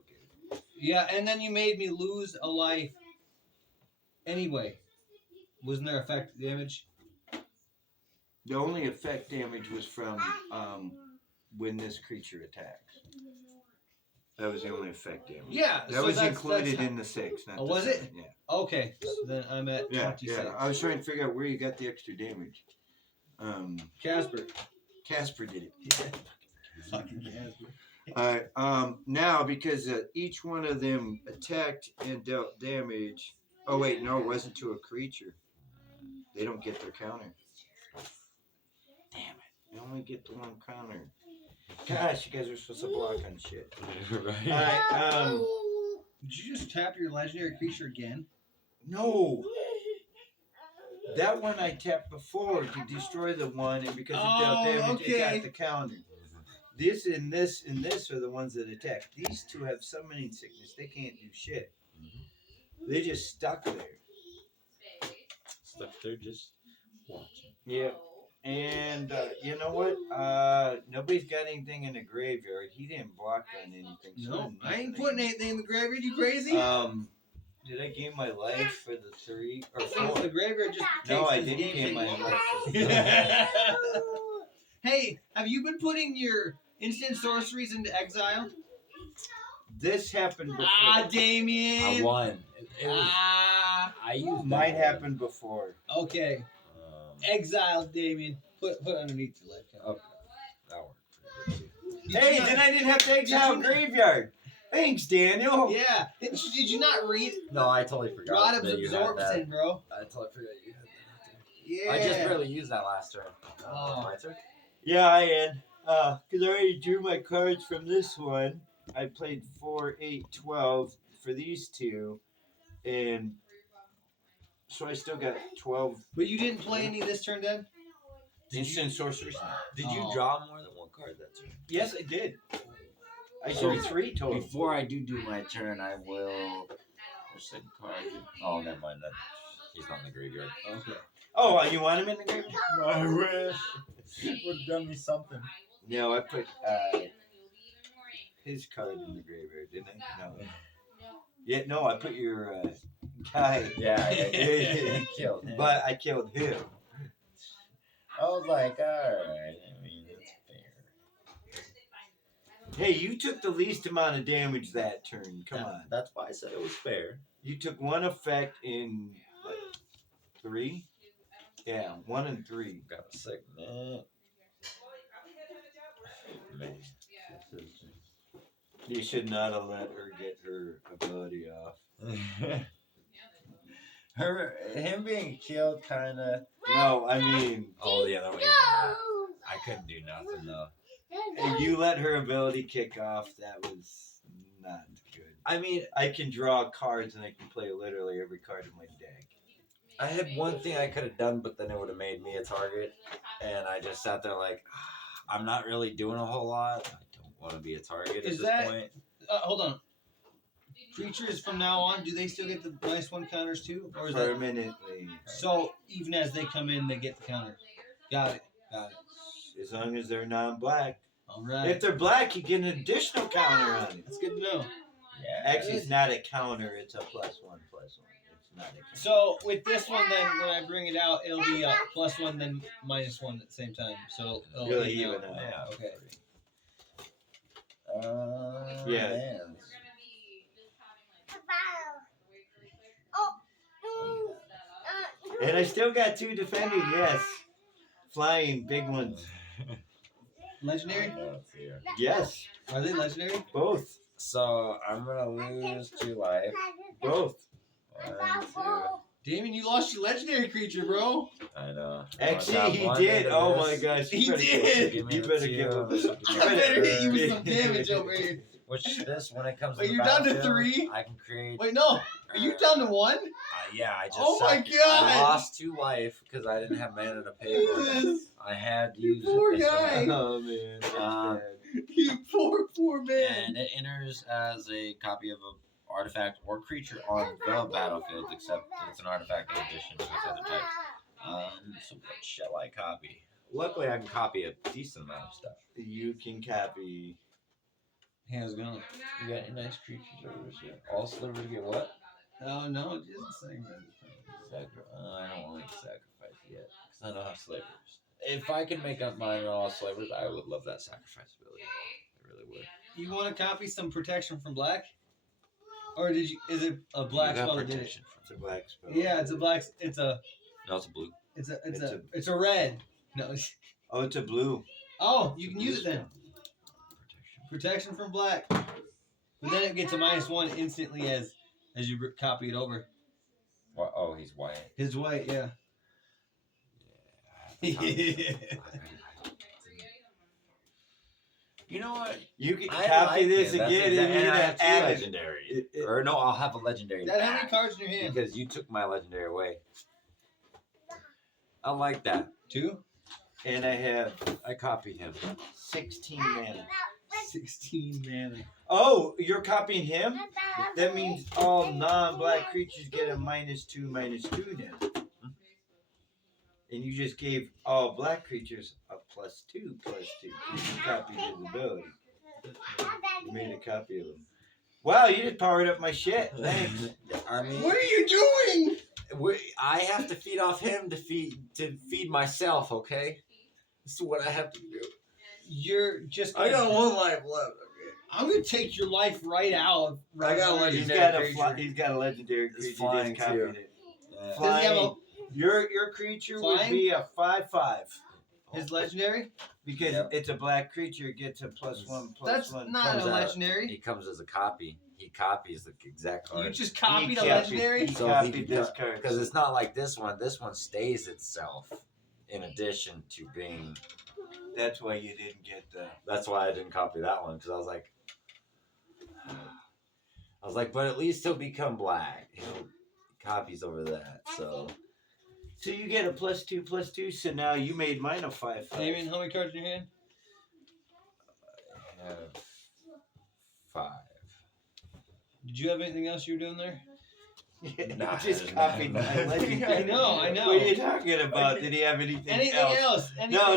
Yeah, and then you made me lose a life. Anyway, wasn't there effect damage? The only effect damage was from when this creature attacks. That was the only effect damage. Yeah, That so was that's included in the 6. Not Oh, the was it? 7, Yeah. Okay, so then I'm at Yeah, 26. yeah. I was trying to figure out where you got the extra damage. Casper. Casper did it. Fucking Casper. Alright, now because each one of them attacked and dealt damage. Oh wait, no, it wasn't to a creature. They don't get their counter. Damn it. They only get the 1 counter. Gosh, you guys are supposed to block on shit. right. Alright, Did you just tap your legendary creature again? no. That one I tapped before to destroy the one, and because it dealt Oh, damage, it okay. got the counter. This and this and this are the ones that attack. These 2 have summoning sickness. They can't do shit. They just stuck there. Stuck there just watching. Yeah. And you know what? Nobody's got anything in the graveyard. He didn't block on anything. So No, I ain't nothing. putting anything in the graveyard. You crazy? Did I gain my life for the 3 or Since 4? the graveyard just No, takes I this didn't game gain thing. my life. For the Yeah. Hey, have you been putting your instant sorceries into exile? This happened before. Ah, Damien. I won. It was, Ah. I used Might happen before. Okay. Exile, Damien. Put underneath your leg. Okay. That worked pretty good too. Hey, then I didn't have to exile graveyard. Thanks, Daniel. Yeah. Did you not read No, I totally forgot God that you had that. Absorption, bro? I totally forgot you had that. Yeah. I just barely used that last turn. Oh. My turn? Yeah, I am. Because I already drew my cards from this one. I played 4, 8, 12 for these two. And so I still got 12 But you didn't play any this turn then? instant sorceries. Did you Oh. draw more than one card that turn? Yes, I did. I So, drew 3 total. Before I do my turn, I will. There's a card. Oh, never mind. That he's not in the graveyard. Okay. Oh, you want him in the graveyard? I wish. Would have done me something. No, I put his card in the graveyard, didn't I? No. Yeah, no, I put your guy. Yeah, he killed him. But I killed him. I was like, alright. I mean, it's fair. Hey, you took the least amount of damage that turn. Come on. That's why I said it was fair. You took 1 effect in what, 3? Yeah, 1 and 3. Got a sick man. Man. You should not have let her get her ability off. Him being killed kind of. No, I mean, Oh, the other way. I couldn't do nothing though. you let her ability kick off. That was not good. I mean, I can draw cards and I can play literally every card in my deck. I had one thing I could have done, but then it would have made me a target, and I just sat there like, I'm not really doing a whole lot. I don't want to be a target at Is this that- point. Hold on. Creatures from now on, do they still get the -1 counters too, or is that Permanently. so? Even as they come in, they get the counter. Got it. Got it. As long as they're non-black. All right. If they're black, you get an additional counter on it. That's good to know. Yeah. Actually, it's not a counter. It's a +1/+1. It's not a counter. So with this one, then when I bring it out, it'll be +1 then -1 at the same time. So it'll Really even even out. out. Yeah. Okay. Yeah. Man. And I still got 2 defending, yes. Flying, big ones. Legendary? Yes, Are they legendary? both. So I'm gonna lose 2 life. Both. 1, 2. Damien, you lost your legendary creature, bro. I know. Actually, he did. Oh my gosh. He you better did. Give, you better give him this. I better hit you with some damage over here. Which this, when it comes Wait, to the you're down to battlefield, 3? I can create. Wait, no. Are you down to 1? Yeah, I just. Oh my I God. lost 2 life because I didn't have mana to pay for it. Jesus. I had used Poor it this guy. time. Oh man. that's bad. You poor man. And it enters as a copy of an artifact or creature on the battlefield, except it's an artifact in addition to its other types. So what shall I copy? Luckily, I can copy a decent amount of stuff. You can copy. Hands gone. You got any nice creatures over here? All slivers get what? Oh no, just saying that. I don't want to sacrifice yet because I don't have slavers. If I can make up my all slavers, I would love that sacrifice ability. I really would. You want to copy some protection from black? Or did you? Is it a black You got spell that did it? protection It's a black spell. Yeah, it's a black. It's a. No, it's a blue. It's a red. No. Oh, it's a blue. Oh, you can use it then. Protection. Protection from black. But then it gets a -1 instantly as you copy it over. What? Oh, he's white. His white, yeah. You know what? You can I copy like this it. That's again exact- and you're I gonna have 2 add it. legendary. Or no, I'll have a legendary. Dad, how many back cards in your hand? because you took my legendary away. I like that. 2? And I have I copied him. 16 mana. 16 mana. Oh, you're copying him? That means all non-black creatures get a -2/-2 now. And you just gave all black creatures a +2/+2. You copied his ability. You made a copy of him. Wow, you just powered up my shit. Thanks. I mean, What are you doing? I have to feed off him to feed myself. Okay, this is what I have to do. You're just. I got 1 life left. Okay. I'm gonna take your life right out. I got a He's legendary got creature. he's got a legendary It's creature. flying, Just copied too. it. Yeah. Does he have a Flying. Your creature would Flying? be a 5/5. His legendary? Because Yep. it's a black creature, it gets a +1/+1. That's not Comes a out. legendary. He comes as a copy. He copies the exact card. You just copied a He legendary? He So copied this card. Because it's not like this one. This one stays itself in addition to being. That's why you didn't get the. That's why I didn't copy that one because I was like, but at least he'll become black. He'll copies over that. So So you get a +2/+2. So now you made mine a 5/5. Damien, how many cards in your hand? I have 5. Did you have anything else you were doing there? Nah, You just there's copied not. my legendary. I know. What are you talking about? Did he have anything, Anything else? No,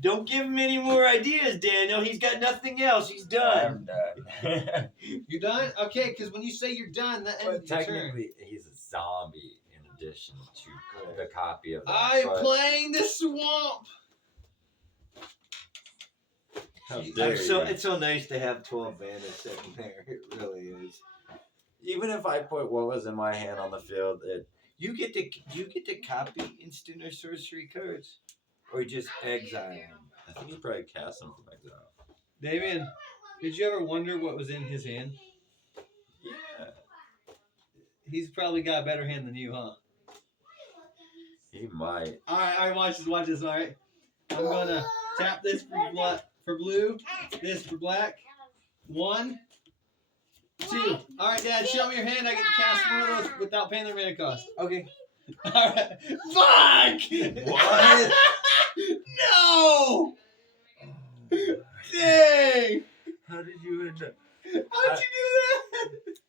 don't give him any more ideas, Daniel. He's got nothing else. He's done. I'm done. You're done? Okay, because when you say you're done, that But ends your turn. technically, he's a zombie in addition to the copy of that. I'm but playing the swamp. how dare you. It's so nice to have 12 mana sitting there. It really is. Even if I put what was in my hand on the field, You get to copy instant or sorcery cards, or just exile them. I think he probably cast them from exile. Damien, did you ever wonder what was in his hand? Yeah, He's probably got a better hand than you, huh? he might. All right, watch this. All right, I'm gonna tap this for blue, this for black. 1, 2. All right, Dad, show me your hand. I get to cast one of those without paying their mana cost. Okay. All right. Fuck! What? No! Dang! How did you end up? How'd you do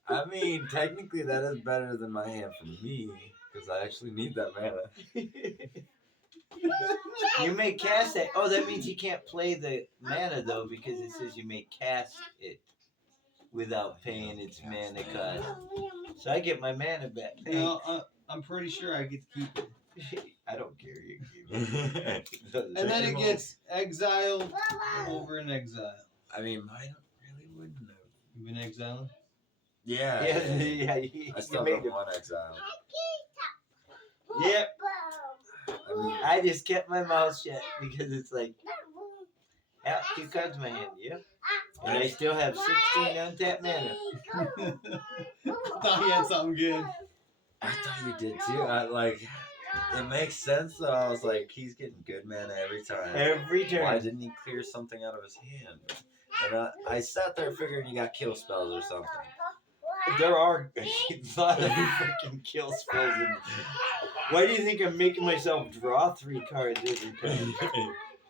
that? I mean, technically, that is better than my hand for me because I actually need that mana. You may cast it. Oh, that means you can't play the mana though, because it says you may cast it without paying its mana cost. So I get my mana back. No, I'm pretty sure I get to keep it. I don't care. You keep it. And then it gets exiled over in exile. I mean, mine really wouldn't have. You've been exiled? Yeah. Yeah. I still made have it. one exile. Yep. I mean, I just kept my mouth shut because it's like, yeah, 2 cards in my hand. Yep. And I still have 16 untapped mana. I thought he had something good. I thought you did too. It makes sense though. I was like, he's getting good mana every time. Every turn. Why didn't he clear something out of his hand? And I sat there figuring you got kill spells or something. There are a lot of freaking kill spells. Why do you think I'm making myself draw 3 cards every time?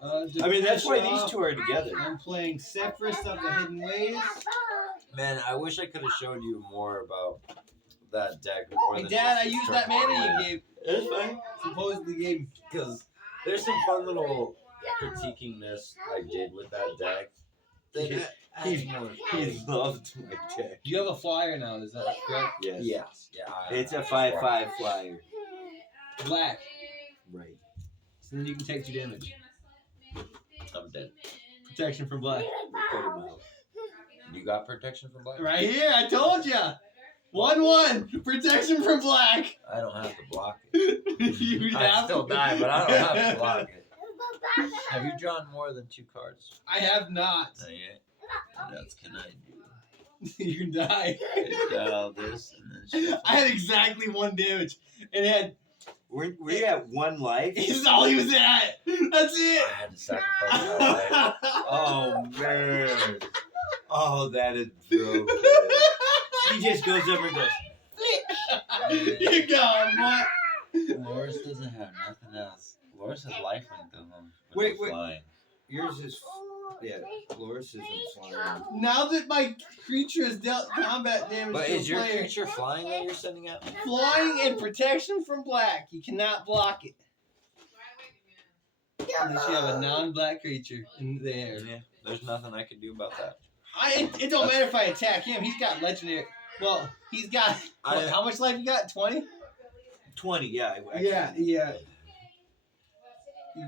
To I mean, that's why finish these off, 2 are together. I'm playing Sephiroth of the Hidden Ways. Man, I wish I could have showed you more about that deck. More Hey, than Dad, I just used the that turn mana one. you gave. That's fine. Supposedly gave. Because there's some fun little critiquingness I did with that deck. He loved my deck. You have a flyer now, is that correct? Yes. Yes. Yeah. It's a 5/5 flyer. Black. Right. So then you can take 2 damage. I'm dead. Protection from black. Put 'em out. You got protection from black? Right here, I told ya. 1/1. Protection from black. I don't have to block it. You I have still to. die, but I don't have to block it. Have you drawn more than 2 cards? I have not. Not yet. What else can I do? You can die. Dial this and then I had exactly 1 damage. And it had. Were you at 1 life? This is all he was at. That's it. I had to sacrifice my life. Oh, man. Oh, that is broken. He just goes over and goes, You got him, what? Loris doesn't have nothing else. Loris has lifelink though. Wait. Flying. yours is, yeah, Loris isn't flying. Now that my creature has dealt combat damage But to is a your player, creature flying that you're sending out? flying and protection from black, you cannot block it. Unless you have a non-black creature in the air. Yeah. There's nothing I can do about that. It don't matter if I attack him. He's got legendary. Well, he's got. How much life you got? 20? 20, yeah. Yeah.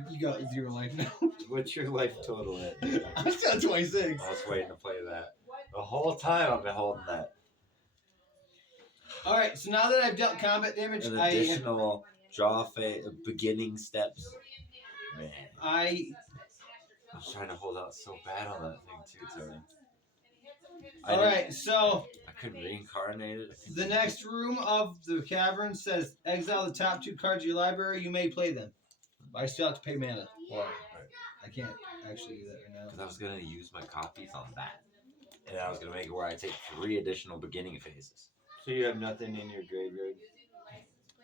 You got 0 life now. What's your life total at? I'm still at 26. I was waiting to play that. The whole time I've been holding that. Alright, so now that I've dealt combat damage, An I additional draw phase, beginning steps. Man. I was trying to hold out so bad on that thing too, Tony. Alright, so I couldn't reincarnate it. the next room of the cavern says exile the top 2 cards of your library. You may play them. But I still have to pay mana. Well, I can't actually do that right now. Because I was going to use my copies on that. And I was going to make it where I take 3 additional beginning phases. So you have nothing in your graveyard?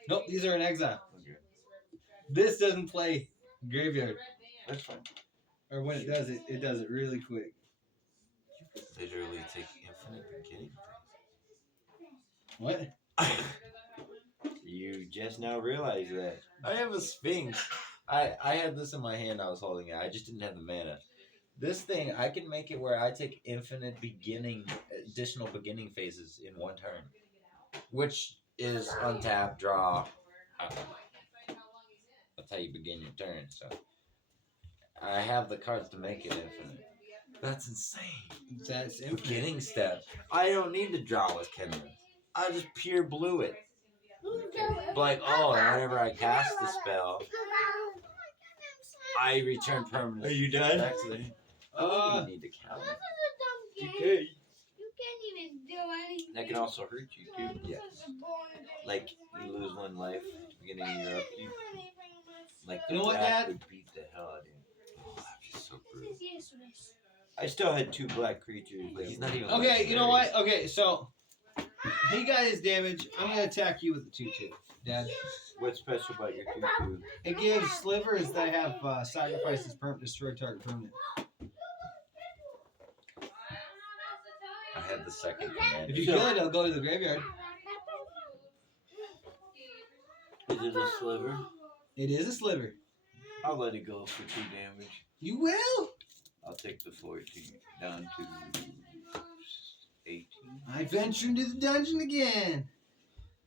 Nope, these are in exile. Okay. This doesn't play graveyard. That's fine. Or when it does it, it does it really quick. Literally take infinite beginning What? phases. You just now realize that. I have a Sphinx. I had this in my hand. I was holding it. I just didn't have the mana. This thing, I can make it where I take infinite additional beginning phases in 1 turn, which is untap, draw. That's how you begin your turn. So I have the cards to make it infinite. That's insane. That's infinite. Beginning step. I don't need to draw with Kenrith. I just pure blue it. Like, oh, and whenever I cast the spell, I return permanent. Are you done? Back to the. Oh, you need to count. You can. You can't even do anything. That can also hurt you too. Yes. Like you lose 1 life at the beginning of your upkeep. Like the You know what, black Dad? would beat the hell out of you. Oh, that'd be so brutal. This is useless. I still had 2 black creatures. He's not even. Okay, you know legendary. what? Okay, so he got his damage. I'm gonna attack you with the 2/2, Dad. What's special about your 2/2? It gives slivers that have sacrifices permanent, destroy target permanent. I had the second command. If you kill it, it'll go to the graveyard. Is it a sliver? It is a sliver. I'll let it go for 2 damage. You will. I'll take the 14 down to 18. I venture into the dungeon again.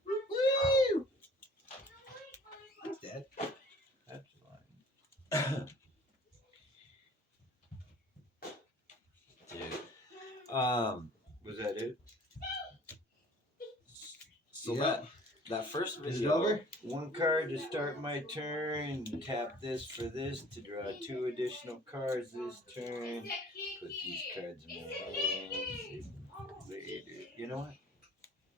Woo! Thanks, Dad. That's fine. Dude. Was that it? So Yeah. that first video. Is it over? 1 card to start my turn. Tap this for this to draw 2 additional cards this turn. Put these cards in my hand. Later. You know what?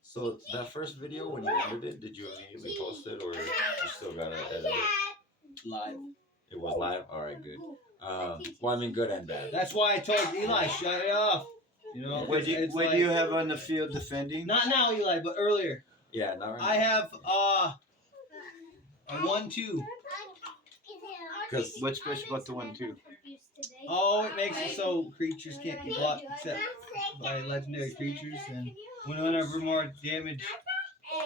So that first video, when you ended it, did you immediately post it, or you still gotta edit it? Live. It was live. All right, good. Well, I mean, good and bad. That's why I told Eli, shut it off. You know, What do you, it's what like- do you have on the field defending? Not now, Eli, but earlier. Yeah, not right I now. have a 1/2. Because What's special about the 1/2? Oh, it makes it so creatures can't be blocked except by legendary creatures, and whenever more damage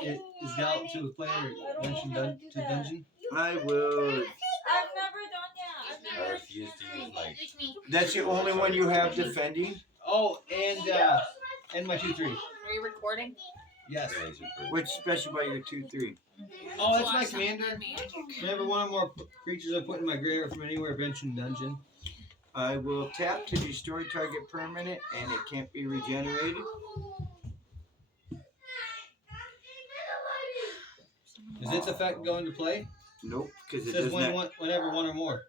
it is dealt to a player mentioned to dungeon. I will. I've never done that. I've I never. refuse to use my. That's the only one you have defending? Oh, and my 2/3. Are you recording? Yes. What's special about your 2/3? Oh, that's my commander. Whenever one or more creatures I put in my graveyard from anywhere mentioned dungeon. I will tap to destroy target permanent, and it can't be regenerated. Does its effect go into play? Nope, because It it says does not. whenever 1 or more.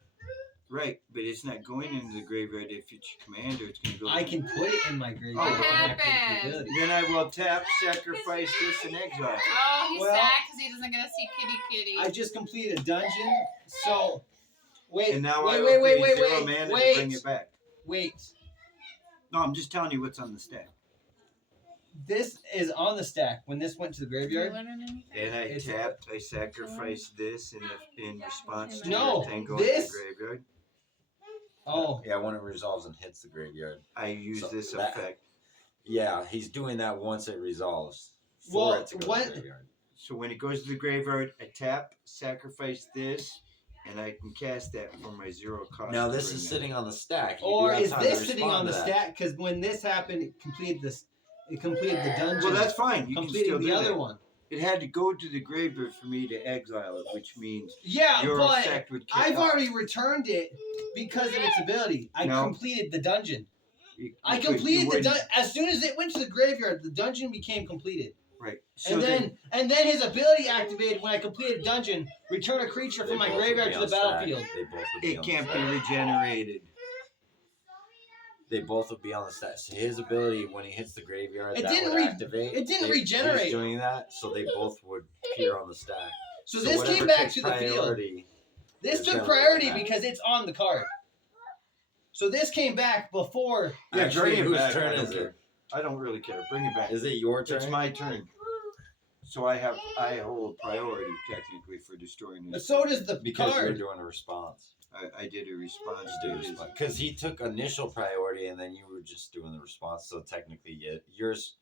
Right, but it's not going into the graveyard. If it's your commander, it's going to go. I can put it in my graveyard. What with my happened? ability. Then I will tap, sacrifice this, and exile. Oh, he's Well- sad because he doesn't get to see Kitty. I just completed a dungeon, so wait, And now I wait, will wait, pay wait, 0 wait, mana to wait, bring it back. wait. No, I'm just telling you what's on the stack. This is on the stack. When this went to the graveyard, And I It's- tapped, I sacrificed this in response to No, everything going this- to the graveyard. oh, Yeah, when it resolves and hits the graveyard. I use So this that- effect. Yeah, he's doing that once it resolves. For Well, it to go what- to the graveyard. So when it goes to the graveyard, I tap, sacrifice this, and I can cast that for my 0 cost. Now to this bring is it. sitting on the stack. You or do have is time to this sitting on respond the to that. stack? Because when this happened, it completed this. It completed the dungeon. Well, that's fine. You can completing still the do other that. one. It had to go to the graveyard for me to exile it, which means Yeah, your but effect would kick I've off. already returned it because of its ability. I No. completed the dungeon. You I could- you completed the wouldn't. dungeon. As soon as it went to the graveyard, the dungeon became completed. Right. So and then his ability activated when I completed a dungeon. Return a creature They from my both would graveyard be to on the stack. battlefield. They both would be it on can't the be stack. regenerated. They both would be on the stack. So his ability when he hits the graveyard, It that didn't would activate. it didn't He's regenerate. doing that, so they both would appear on the stack. So this whatever came back takes to the field. priority, This is took gonna priority come back. because it's on the card. So this came back before. Yeah, Actually, bring it whose back. turn I don't is care. it? I don't really care. Bring it back. Is it your turn? It's my turn. So I hold priority technically for destroying this. So does the Because you're card. doing a response. I did a response Just to do a his. response. Because he took initial priority and then you were just doing the response. So technically, yours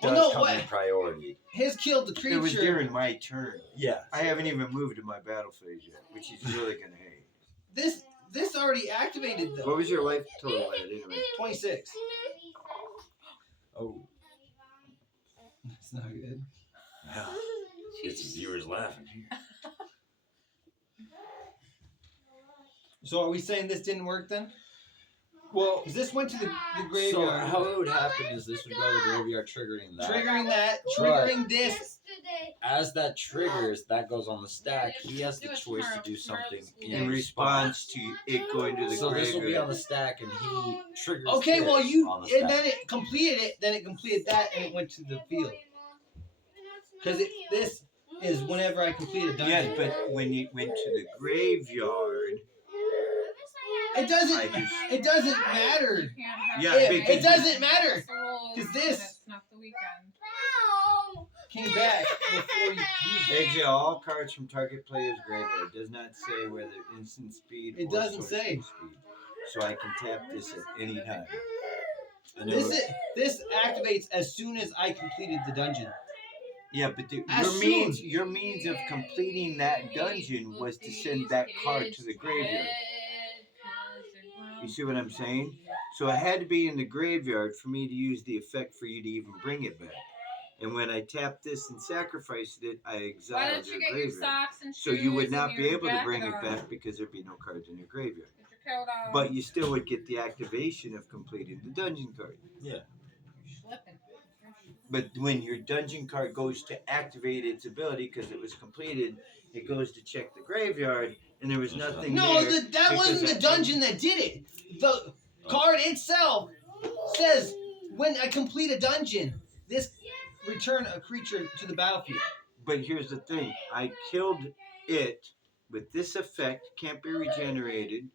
does Well, no, come what? in priority. His killed the creature. It was during my turn. Yeah. I haven't even moved to my battle phase yet, which he's really gonna hate. This already activated What though. was your life total at anyway? 26. Oh. That's not good. Yeah. It's viewers laughing here. So are we saying this didn't work then? Well, Because this went to the so graveyard. how it would happen is this would go to the graveyard, triggering that. triggering that, But- triggering this. Yesterday. As that triggers, that goes on the stack. He has the Do it choice to tomorrow. do Tomorrow's something school In response to it going to the So this will be on graveyard. the stack, and he triggers. Okay, well this you on the and stack. then it completed it. Then it completed that, and it went to the field. Because this is whenever I complete a dungeon. Yes, but when you went to the graveyard, It doesn't. I just It doesn't matter. Yeah, It because- doesn't matter. Because this- It's not the weekend. Came back before you used it. exit all cards from target player's graveyard. It does not say whether instant speed It or doesn't sorcery say. speed. So I can tap this at any time. And it This would- this activates as soon as I completed the dungeon. Yeah, but As your means of completing that dungeon was to send that card to the graveyard. You see what I'm saying? So it had to be in the graveyard for me to use the effect for you to even bring it back. And when I tapped this and sacrificed it, I Why exiled don't your you get your graveyard. socks and shoes So you would not and be your able to bring it jacket on? back because there'd be no cards in your graveyard. Get your coat on. But you still would get the activation of completing the dungeon card. You're slipping. But when your dungeon card goes to activate its ability because it was completed, it goes to check the graveyard, and there was nothing No, there. that because wasn't the that- dungeon that did it. The card itself says when I complete a dungeon, this return a creature to the battlefield. But here's the thing: I killed it with this effect. Can't be regenerated.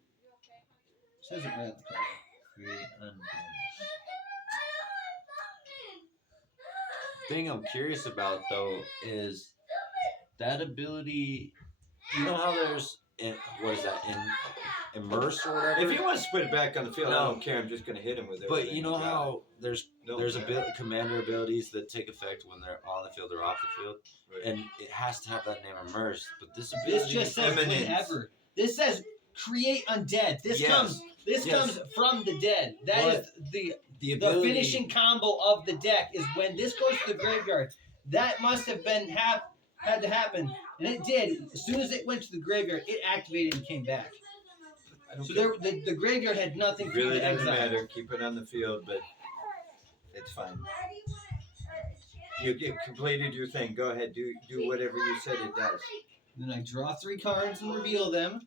Says it right on the card. Create undead. thing I'm curious about though is that ability. You know how there's what is that immerse or whatever. If he wants to put it back on the field, I No. don't care. I'm just going to hit him with it. But you know how there's No. commander abilities that take effect when they're on the field or off the field, Right. and it has to have that name immersed. But this ability, This just says Eminence. whenever. This says create undead. This Yes. comes. This Yes. comes from the dead. That But is the the the ability, finishing combo of the deck is when this goes to the graveyard. That must have been had to happen, and it did. As soon as it went to the graveyard, it activated and came back. I don't So care. the graveyard had nothing It for you really to doesn't exile. matter. Keep it on the field, but it's fine. You completed your thing. Go ahead. Do whatever you said it does. Then I draw 3 cards and reveal them.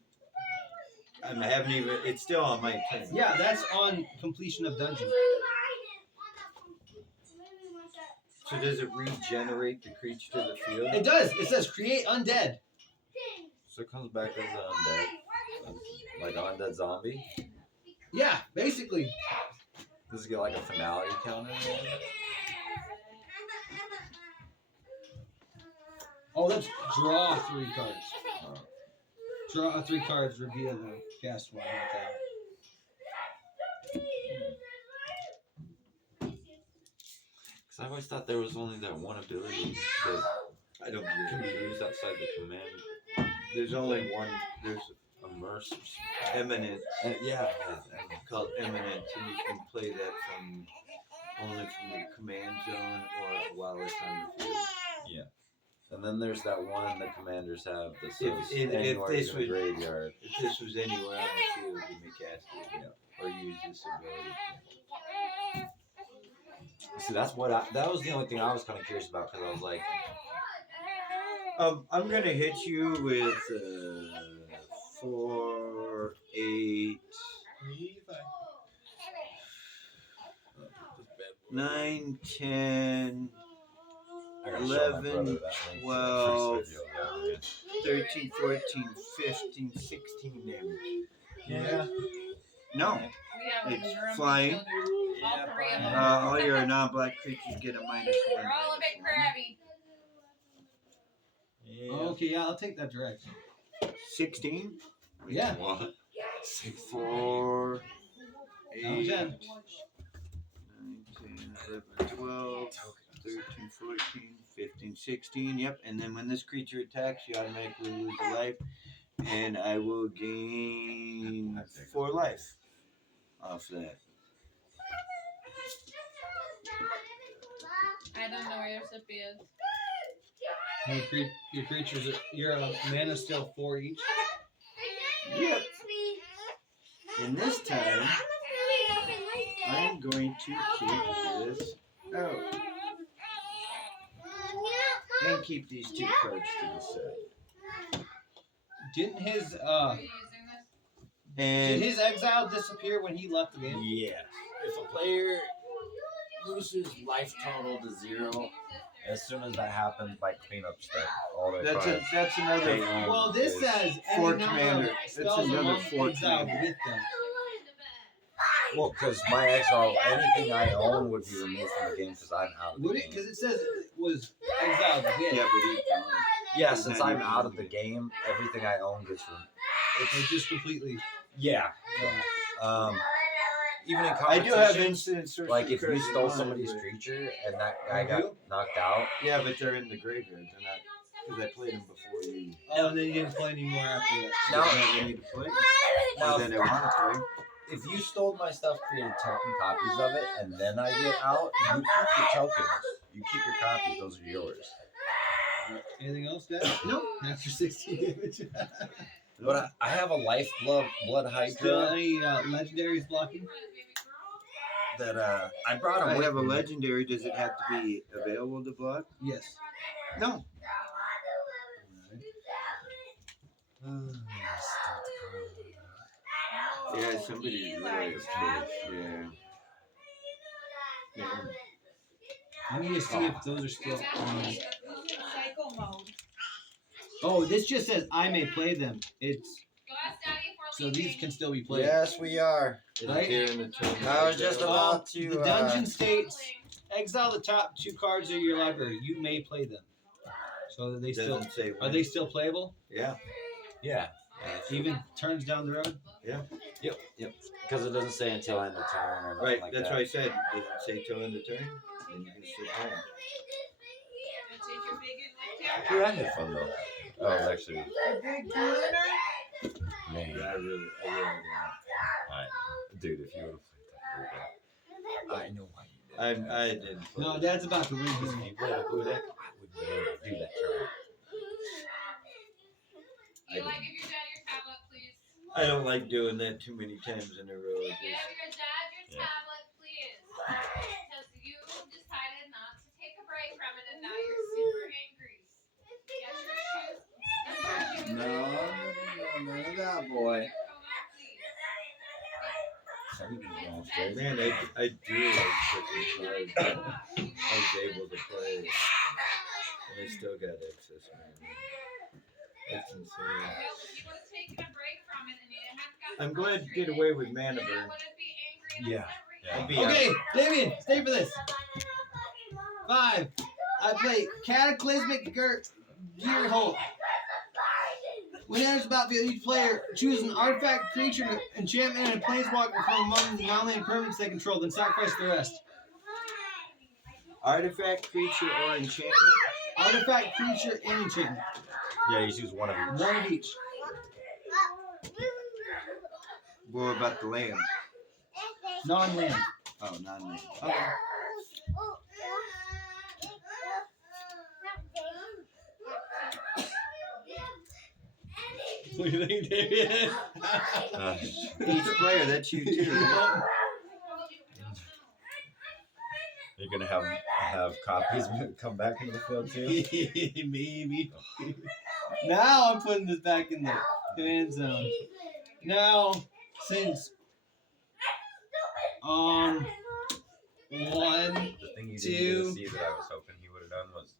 I haven't even. It's still on my turn. Yeah, that's on completion of dungeon. So does it regenerate the creature to the field? It does. It says create undead. so it comes back as an undead, like an undead zombie. Yeah, basically. Does it get like a finality counter? Oh, let's draw 3 cards. Oh. Draw 3 cards, reveal them. Cast 1. Not that. Because I always thought there was only that one ability that I don't can get be it. used outside the command There's only one. There's immerse. eminence Yeah. called eminence, and you can play that from only from the command zone or while it's on the field. And then there's that one the commanders have that says if anywhere this in the was- graveyard. If this was anywhere on the field, you may cast it or use this ability. See, that was the only thing I was kind of curious about because I was like, I'm gonna hit you with 4, 8, 9, 10, I gotta show my 11, brother that link to that 12, first video. 13, 14, 15, 16 damage. yeah. No. We have It's a room flying. full of children. All three of them. All your non-black creatures get a -1. We're all a bit crabby. Yeah. Okay, yeah, I'll take that direction. 16. Yeah. What? 4, 8, 9, 10. 10, 11, 12, 13, 14, 15, 16. Yep. And then when this creature attacks, you automatically lose a life. And I will gain 4 life off that. I don't know where your sip is. Your creatures, your mana still 4 each. Yep. And this time, I'm going to keep this out. And keep these 2 cards to the side. Didn't his Are you using this? did And his exile disappear when he left the game? Yeah. If a player loses life total to 0, as soon as that happens, by cleanup step, all their that's cards. another. they own Well, this is- says Four any number commander. of That's spells another among 4 exiled commander. with them. Well, because my exile, anything I own would be removed from the game because I'm out of the Would it? game. Because it says it was exiled with. Yeah, but he's gone. Yeah, since I'm out of the game, everything I own gets removed. It's just completely. Yeah. Even in I competition, do have instant sorcery like if you cards stole in mine, somebody's but- creature and that guy You got do? knocked out, Yeah, but they're in the graveyard. They're not because I played them before you. Oh, and then you didn't play anymore after that. now, I need to play. now Or that I want to play. if you stole my stuff, created token copies of it, and then I get out, you keep your tokens. You keep your copies; those are yours. Anything else, Dad? Nope. After 16 damage. But I have a life blood Still hydra any legendaries blocking? that I brought I him with have a me. legendary. Does it have to be available to block? Yes. No. Yeah, somebody realized this. Yeah. Yeah. I need to see if those are still. Psycho mode. Oh, this just says I may play them. It's Go ask Daddy for so these can still be played. Yes, we are. Right? Here in the turn. I was just about to. The dungeon states exile the top 2 cards of your library. You may play them. So that they still Doesn't say are when. they still playable? Yeah. Yeah. Even turns down the road. Yep. Because it doesn't say until end of turn or nothing Right. like That's that. why I said. Does it say till end of turn? Then you can sit down. Dude, I had fun though. Oh, it was actually man. Yeah, I really Dude, if you would have played that I know why you did. I didn't. Play. No, Dad's about to win If here. you played a blue deck, I would never do that turn. Eli, give your dad your tablet, please. I don't like doing that too many times in a row. Give your dad your Yeah. tablet, please. Because you decided not to take a break from it and now you're super angry. Get your shoes. Get your shoes. No, none of that, boy. Man, I do like freaking cards. I was able to play, and I still got excess mana. That's insane. I'm glad to get away with mana burn. Yeah. I'll be Okay, Damien, stay for this. 5. I play Cataclysmic Gear Hold. When it enters the battlefield, each player choose an artifact, creature, enchantment, and a planeswalker from among the non-land permanents they control, then sacrifice the rest. Artifact, creature, or enchantment. Artifact, creature, and enchantment. Yeah, you choose one of each. One of each. What about the land? Non-land. Oh, non-land. Okay. What do you think, Damien? Each player, that's you too. You're gonna have copies come back into the field too. Maybe. Now I'm putting this back in the command zone. Now, since one, The thing you didn't get two, to see that I was hoping he would have done was,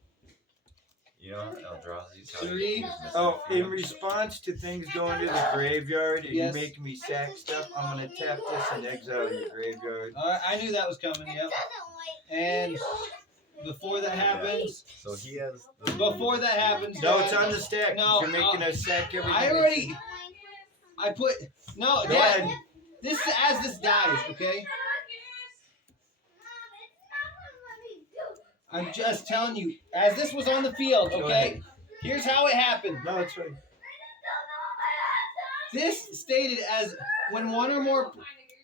Eldrazi's how three. he was missing Oh, a few. in response to things going to the graveyard and Yes. you making me sack stuff, I'm gonna tap this and exile your graveyard. I knew that was coming. Yep. And before that happens, So he has. The, before that happens, No, it's on the stack. No, You're making us sack everything. I already. I put no. Go Dad, ahead. this as this dies, okay? I'm just telling you, as this was on the field, Go okay? ahead. Here's how it happened. No, it's right. This stated as when one or more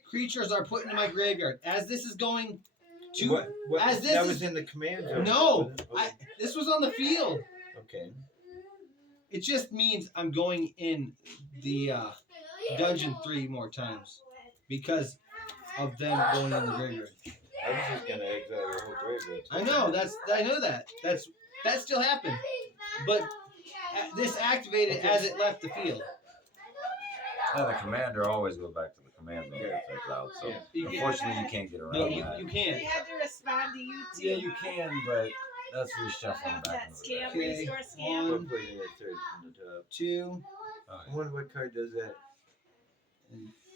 creatures are put into my graveyard. As this is going to What, as this that is- was in the command zone. no, Okay. this was on the field. Okay. It just means I'm going in the dungeon 3 more times because of them going in the graveyard. I was just gonna exile your whole graveyard. I know that. That still happened, but this activated as it left the field. No, the commander always goes back to the command zone if it's exiled. So You can- unfortunately, you can't get around No, you that. They can't. had to respond to you too. Yeah, you can, but that's reshuffling Have back that into the deck. scam Okay, resource scam. We'll put it at third from the top. 2, I wonder what card does that.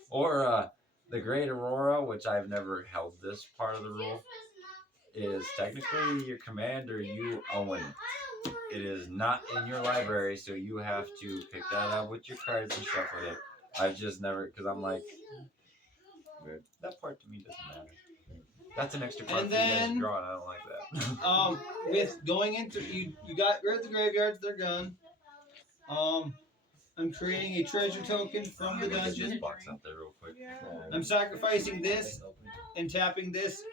Or the Great Aurora, which I've never held this part of the rule, is technically your commander. You own it. It is not in your library, so you have to pick that up with your cards and shuffle it. I've just never, because I'm like, that part to me doesn't matter. That's an extra part And for you guys then- to draw, and I don't like that. with going into you got rid of the graveyards, they're gone. I'm creating a treasure token from the Get this dungeon. box out there real quick. I'm sacrificing this and tapping this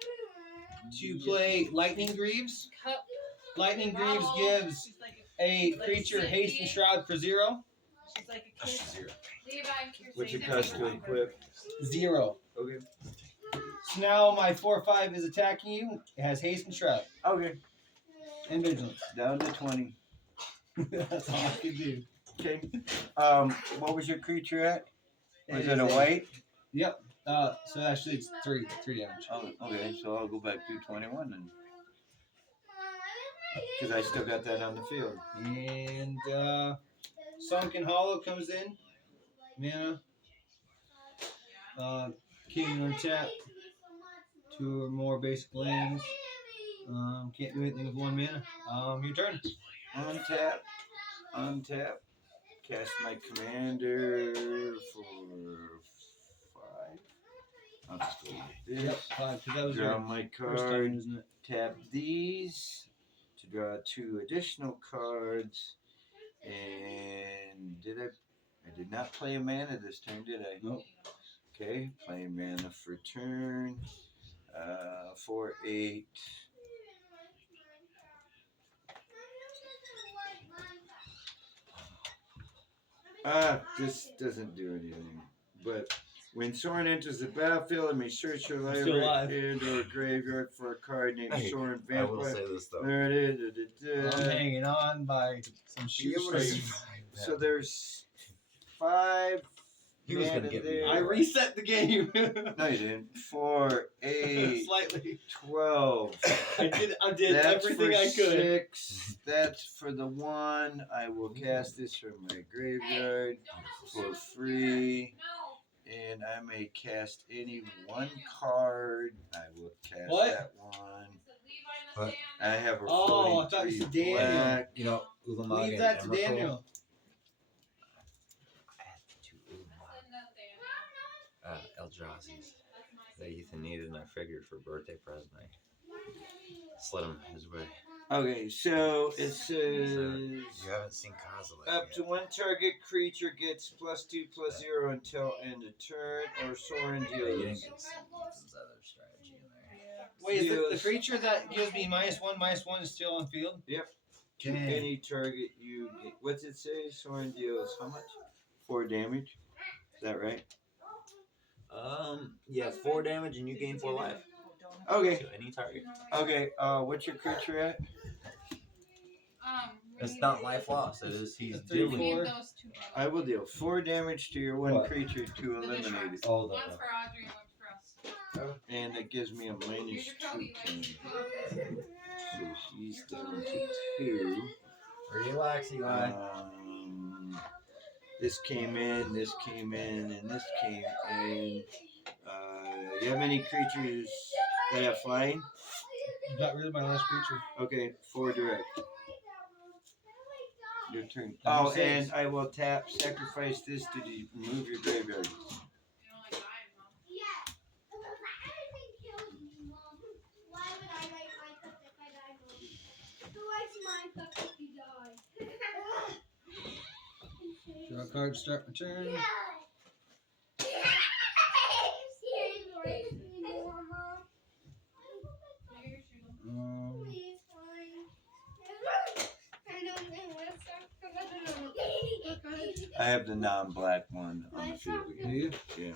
to play Lightning Greaves. Lightning Greaves gives She's like a creature haste and shroud for 0. she's like a That's kid. just zero. Levi, you're What's it saying cost to something. equip? 0. Okay. So now my 4/5 is attacking you. It has haste and shroud Okay. and vigilance. Down to 20. That's all I can do. Okay. What was your creature at? Was It it a is white? Yep. So actually it's 3 damage. Oh, okay. So I'll go back to 21 then. Because I still got that on the field. And Sunken Hollow comes in. Mana. King on tap. 2 or more basic lands. Can't do anything with 1 mana. Your turn. Untap. Untap. Cast my commander for 5. I'll just go with Yep, this. 5, because that was Draw your my first card. turn, isn't it? Tap these to draw 2 additional cards. And I did not play a mana this turn, did I? Nope. Okay, play mana for turn. 4, 8. This doesn't do anything. But when Soren enters the battlefield, it may search your I'm still library alive. and or graveyard for a card named Hey, Soren I will Vampire. say this though. There it is. I'm hanging on by some Be able to shoestrings. survive that. So there's 5. He was gonna mana get me. there. I reset the game. No, you didn't. 4, 8, Slightly. 12. I did That's everything for I could. 6. That's for the 1. I will cast this from my graveyard for free. No. And I may cast any 1 card. I will cast What? that 1. So Levi in the But- stand. I have a Oh, I thought you 43 said Daniel. black. Ulamog Leave and that to Emrakul. Daniel. I had 2 Ulamog. Send that Daniel. Eldrazi's That's my that Ethan needed, and I figured for a birthday present, I slid him his way. Okay, so it So, says you haven't seen Kozilek up yet. to 1 target creature gets +2/+0 until end of turn, or Soren But you didn't deals. get to see Ethan's other strategy in there. Wait, is it the Deals creature that gives me -1/-1 is still on field? to any target you get. What's it say? Soren deals how much? 4 damage. Is that right? Yeah, 4 damage and you gain 4 life. Okay. To any target. Okay. What's your creature at? It's not life loss. It is he's A 3/4. dealing. I will deal 4 damage to your one What? creature to eliminate it, Oh, One's for Audrey and one's for us. and it gives me a -2 count. So she's down to 2. relax, Eli. This came in, this came in, and this came in. You have any creatures that have flying? You got rid of my last creature. Okay, 4 direct. Your turn. Number Oh, 6. and I will tap, sacrifice this to remove your graveyard. You don't like dying, Mom. Why would I like my cup if I die, Mom? Who likes my cup if you die? Draw a card, start my turn. I have the non-black one on the field Do again. you? Yeah.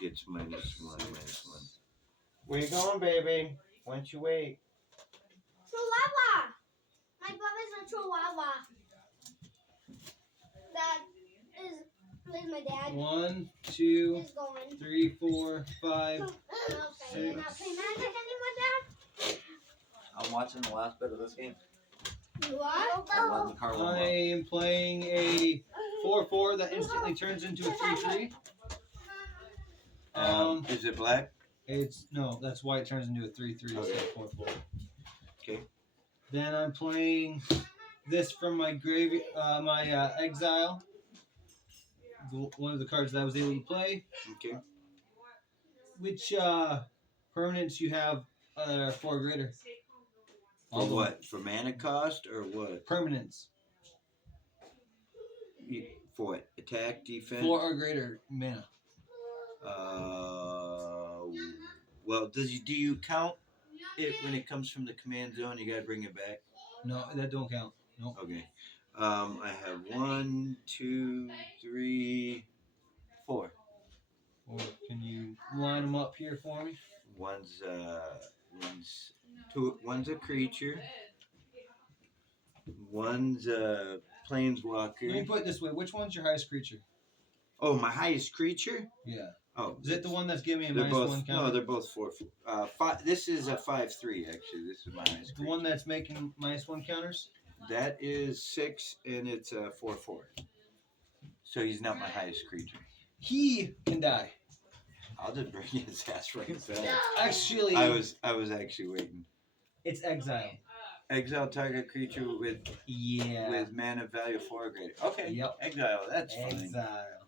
Gets -1, -1. Where you going, baby? Why don't you wait? Chihuahua! My brother's a chihuahua. That is, where's my dad? 1, 2, He's going. 3, 4, 5. Okay, you're not playing magic anymore, Dad? I'm watching the last bit of this game. You are? I'm letting the car warm I up. am playing a 4/4 that instantly turns into a 3/3. Is it black? It's no, that's why it turns into a 3/3 instead of 4/4. Okay. Then I'm playing this from my exile. One of the cards that I was able to play. Okay. Which permanents you have 4 or greater? For All the what? For mana cost or what? permanents. For what? Attack, defense? 4 or greater mana. Well, do you count it when it comes from the command zone? You gotta bring it back. No, that don't count. Nope. Okay. I have 1, 2, 3, 4. Or can you line them up here for me? One's a creature. One's a planeswalker. Let me put it this way: which one's your highest creature? Oh, my highest creature? Yeah. Oh, Is it the one that's giving me a they're -1 both counter? no, they're both 4. This is a 5/3 actually. This is my highest. The one that's making -1 counters? That is 6, and it's a 4/4. So he's not my highest creature. He can die. I'll just bring his ass right back. Actually, I was actually waiting. it's exile. Exile target creature with Yeah. mana value 4 or greater. Okay. Yep. Exile. That's fine. Exile.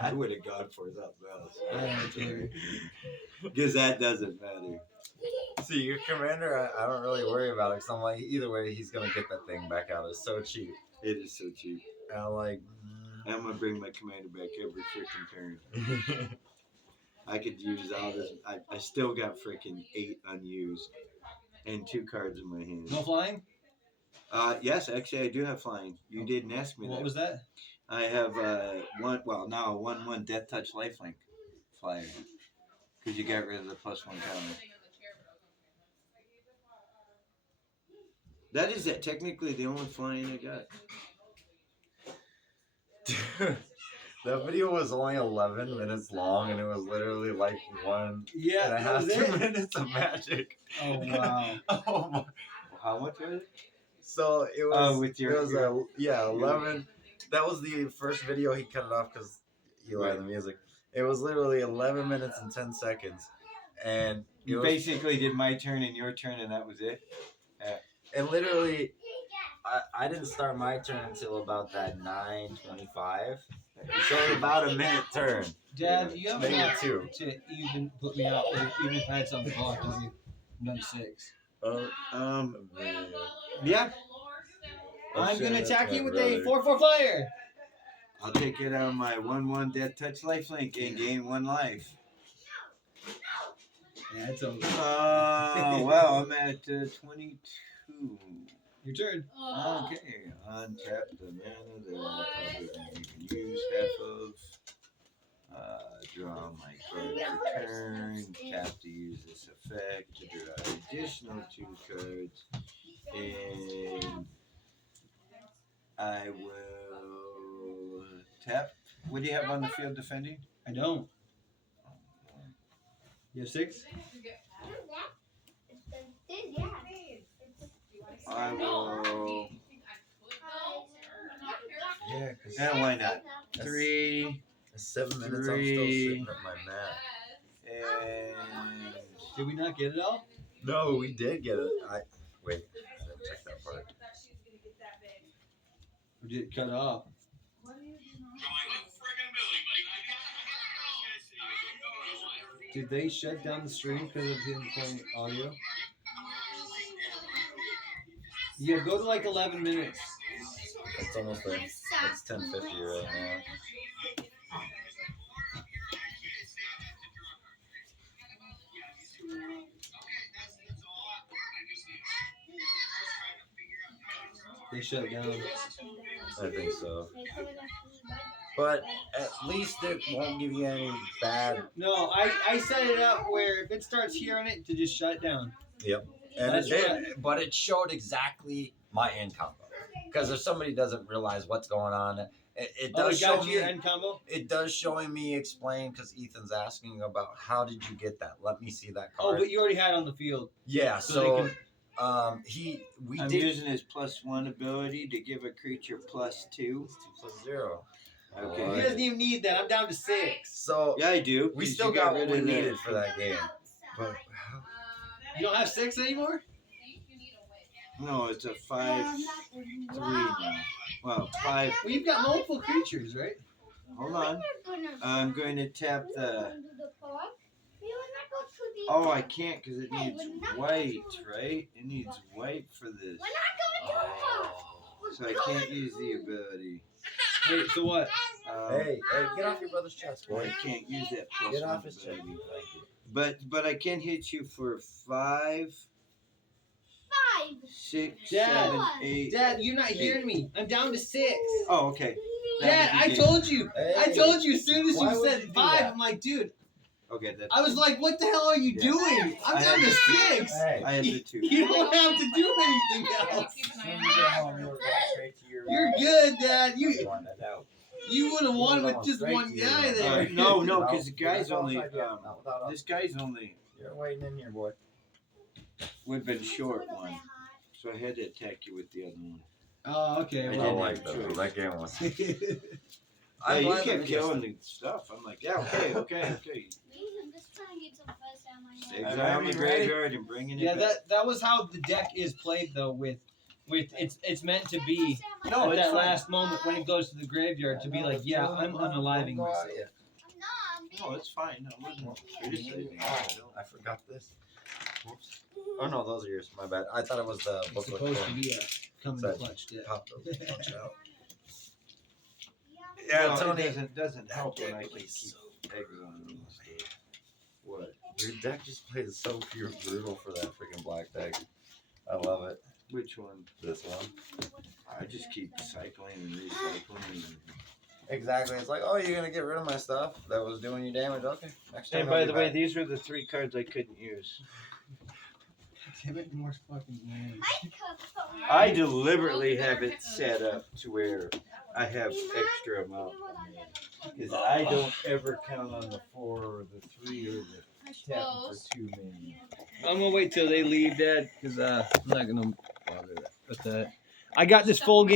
I would have gone for something else. I don't care. Because that doesn't matter. See, your commander, I don't really worry about it because I'm like, either way, he's gonna get that thing back out. It's so cheap. It is so cheap. And I'm like, I'm gonna bring my commander back every freaking turn. I could use all this. I still got freaking 8 unused and 2 cards in my hand. No flying? Yes, actually I do have flying. You didn't ask me that. What was that? I have a 1/1 Death Touch Lifelink flyer. Because you got rid of the +1 counter. That is technically the only flying I got. dude, that video was only 11 minutes long, and it was literally like 1.5 that was 2 it. minutes of magic. Oh wow. Oh my. How much was it? So it was. With your, it was 11. That was the first video. He cut it off because he liked the music. It was literally 11 minutes and 10 seconds, and You basically did my turn and your turn, and that was it. and literally, I didn't start my turn until about that 9:25. So it was about a minute turn. Dad, you have Maybe enough 2. to even put me out, even if I had something blocked on you. I'm done 6. Yeah. I'm gonna attack you with a brother. 4/4 flyer. I'll take it on my 1/1 Death Touch Lifelink and gain 1 life. Yeah, it's over. Wow, I'm at 22. Your turn. Okay, untap the mana that you can use half of. Draw my card per turn. Tap to use this effect to draw an additional 2 cards. And I will tap. What do you have on the field defending? I don't. You have 6? I will. Yeah, because Yeah, why not? 3 7 minutes I'm still sitting at my mat. and Did we not get it all? No, we did get it. Wait, check that part. Or did it cut off? Did they shut down the stream because of him playing audio? Yeah, go to like 11 minutes. It's almost there. It's 10:50 right now. They shut it down. I think so. But at least it won't give you any bad. No, I set it up where if it starts hearing it, to just shut it down. Yep. And That's it did, but it showed exactly my end combo. Because if somebody doesn't realize what's going on, it does got show you me. your end combo? It does showing me explain because Ethan's asking about how did you get that? Let me see that Oh, card. but you already had it on the field. Yeah, So so they we I'm did using his +1 ability to give a creature +2. 2 + 0. Okay. He doesn't even need that. I'm down to 6. So Yeah, I do. we 'cause still you got what rid we of the- needed for that game. But You don't have 6 anymore? No, it's a 5/3 now. Well, 5. Well, you've got multiple creatures, right? Hold on. I'm going to tap the. Oh, I can't because it needs white, right? It needs white for this. So I can't use the ability. Wait, so what? hey, get off your brother's chest, Boy, boy. I can't use that Get +1 off his chest. ability. Thank you. But I can hit you for 5, 6, Dad. 7, 8. Dad, you're not hearing me. I'm down to 6. Oh, okay. Dad, I told you. I Hey, told you as soon as why you would said you do 5, that? I'm like, dude. Okay, that's. I was like, what the hell are you Yeah. doing? I'm I down to had 6. Hey, I had the 2. You don't have to do anything else. Keep an when eye you on get that. home, you were going straight to your. You're good, Dad. You want that out. would have won with going just straight one to your guy room. there. No, because the guy's you're not only. outside yet. Not without us. This guy's only. You're waiting in here, boy. We've been short one. So I had to attack you with the other one. Oh, okay. I I didn't don't Well, like that. That game was. Yeah, you kept killing the stuff. I'm like, yeah, okay. Exile the graveyard and bringing it yeah, back. that was how the deck is played though. With it's meant to be No, at it's that fine. last moment when it goes to the graveyard to be like, yeah, I'm unaliving myself. No, it's fine. I wasn't criticizing. I forgot this. Whoops. Oh no, those are yours. My bad. I thought it was the It's booklet. supposed to be a coming Said- clutch deck. Pop those punch out. Yeah, Yeah, Tony. it doesn't help when I deck can plays so keep exiling them. What? Your deck just plays so pure brutal for that freaking black deck. I love it. Which one? This one. I just keep cycling and recycling. Exactly. It's like, oh, you're gonna get rid of my stuff that was doing you damage. Okay. Next time. And I'll by be the way, back. these were the 3 cards I couldn't use. Damn it, more fucking games. I deliberately have it set up to where I have extra amount. Because I don't ever count on the 4 or the 3 or the tap for too many. I'm gonna wait till they leave, Dad, because I'm not gonna bother that with that. I got this full game.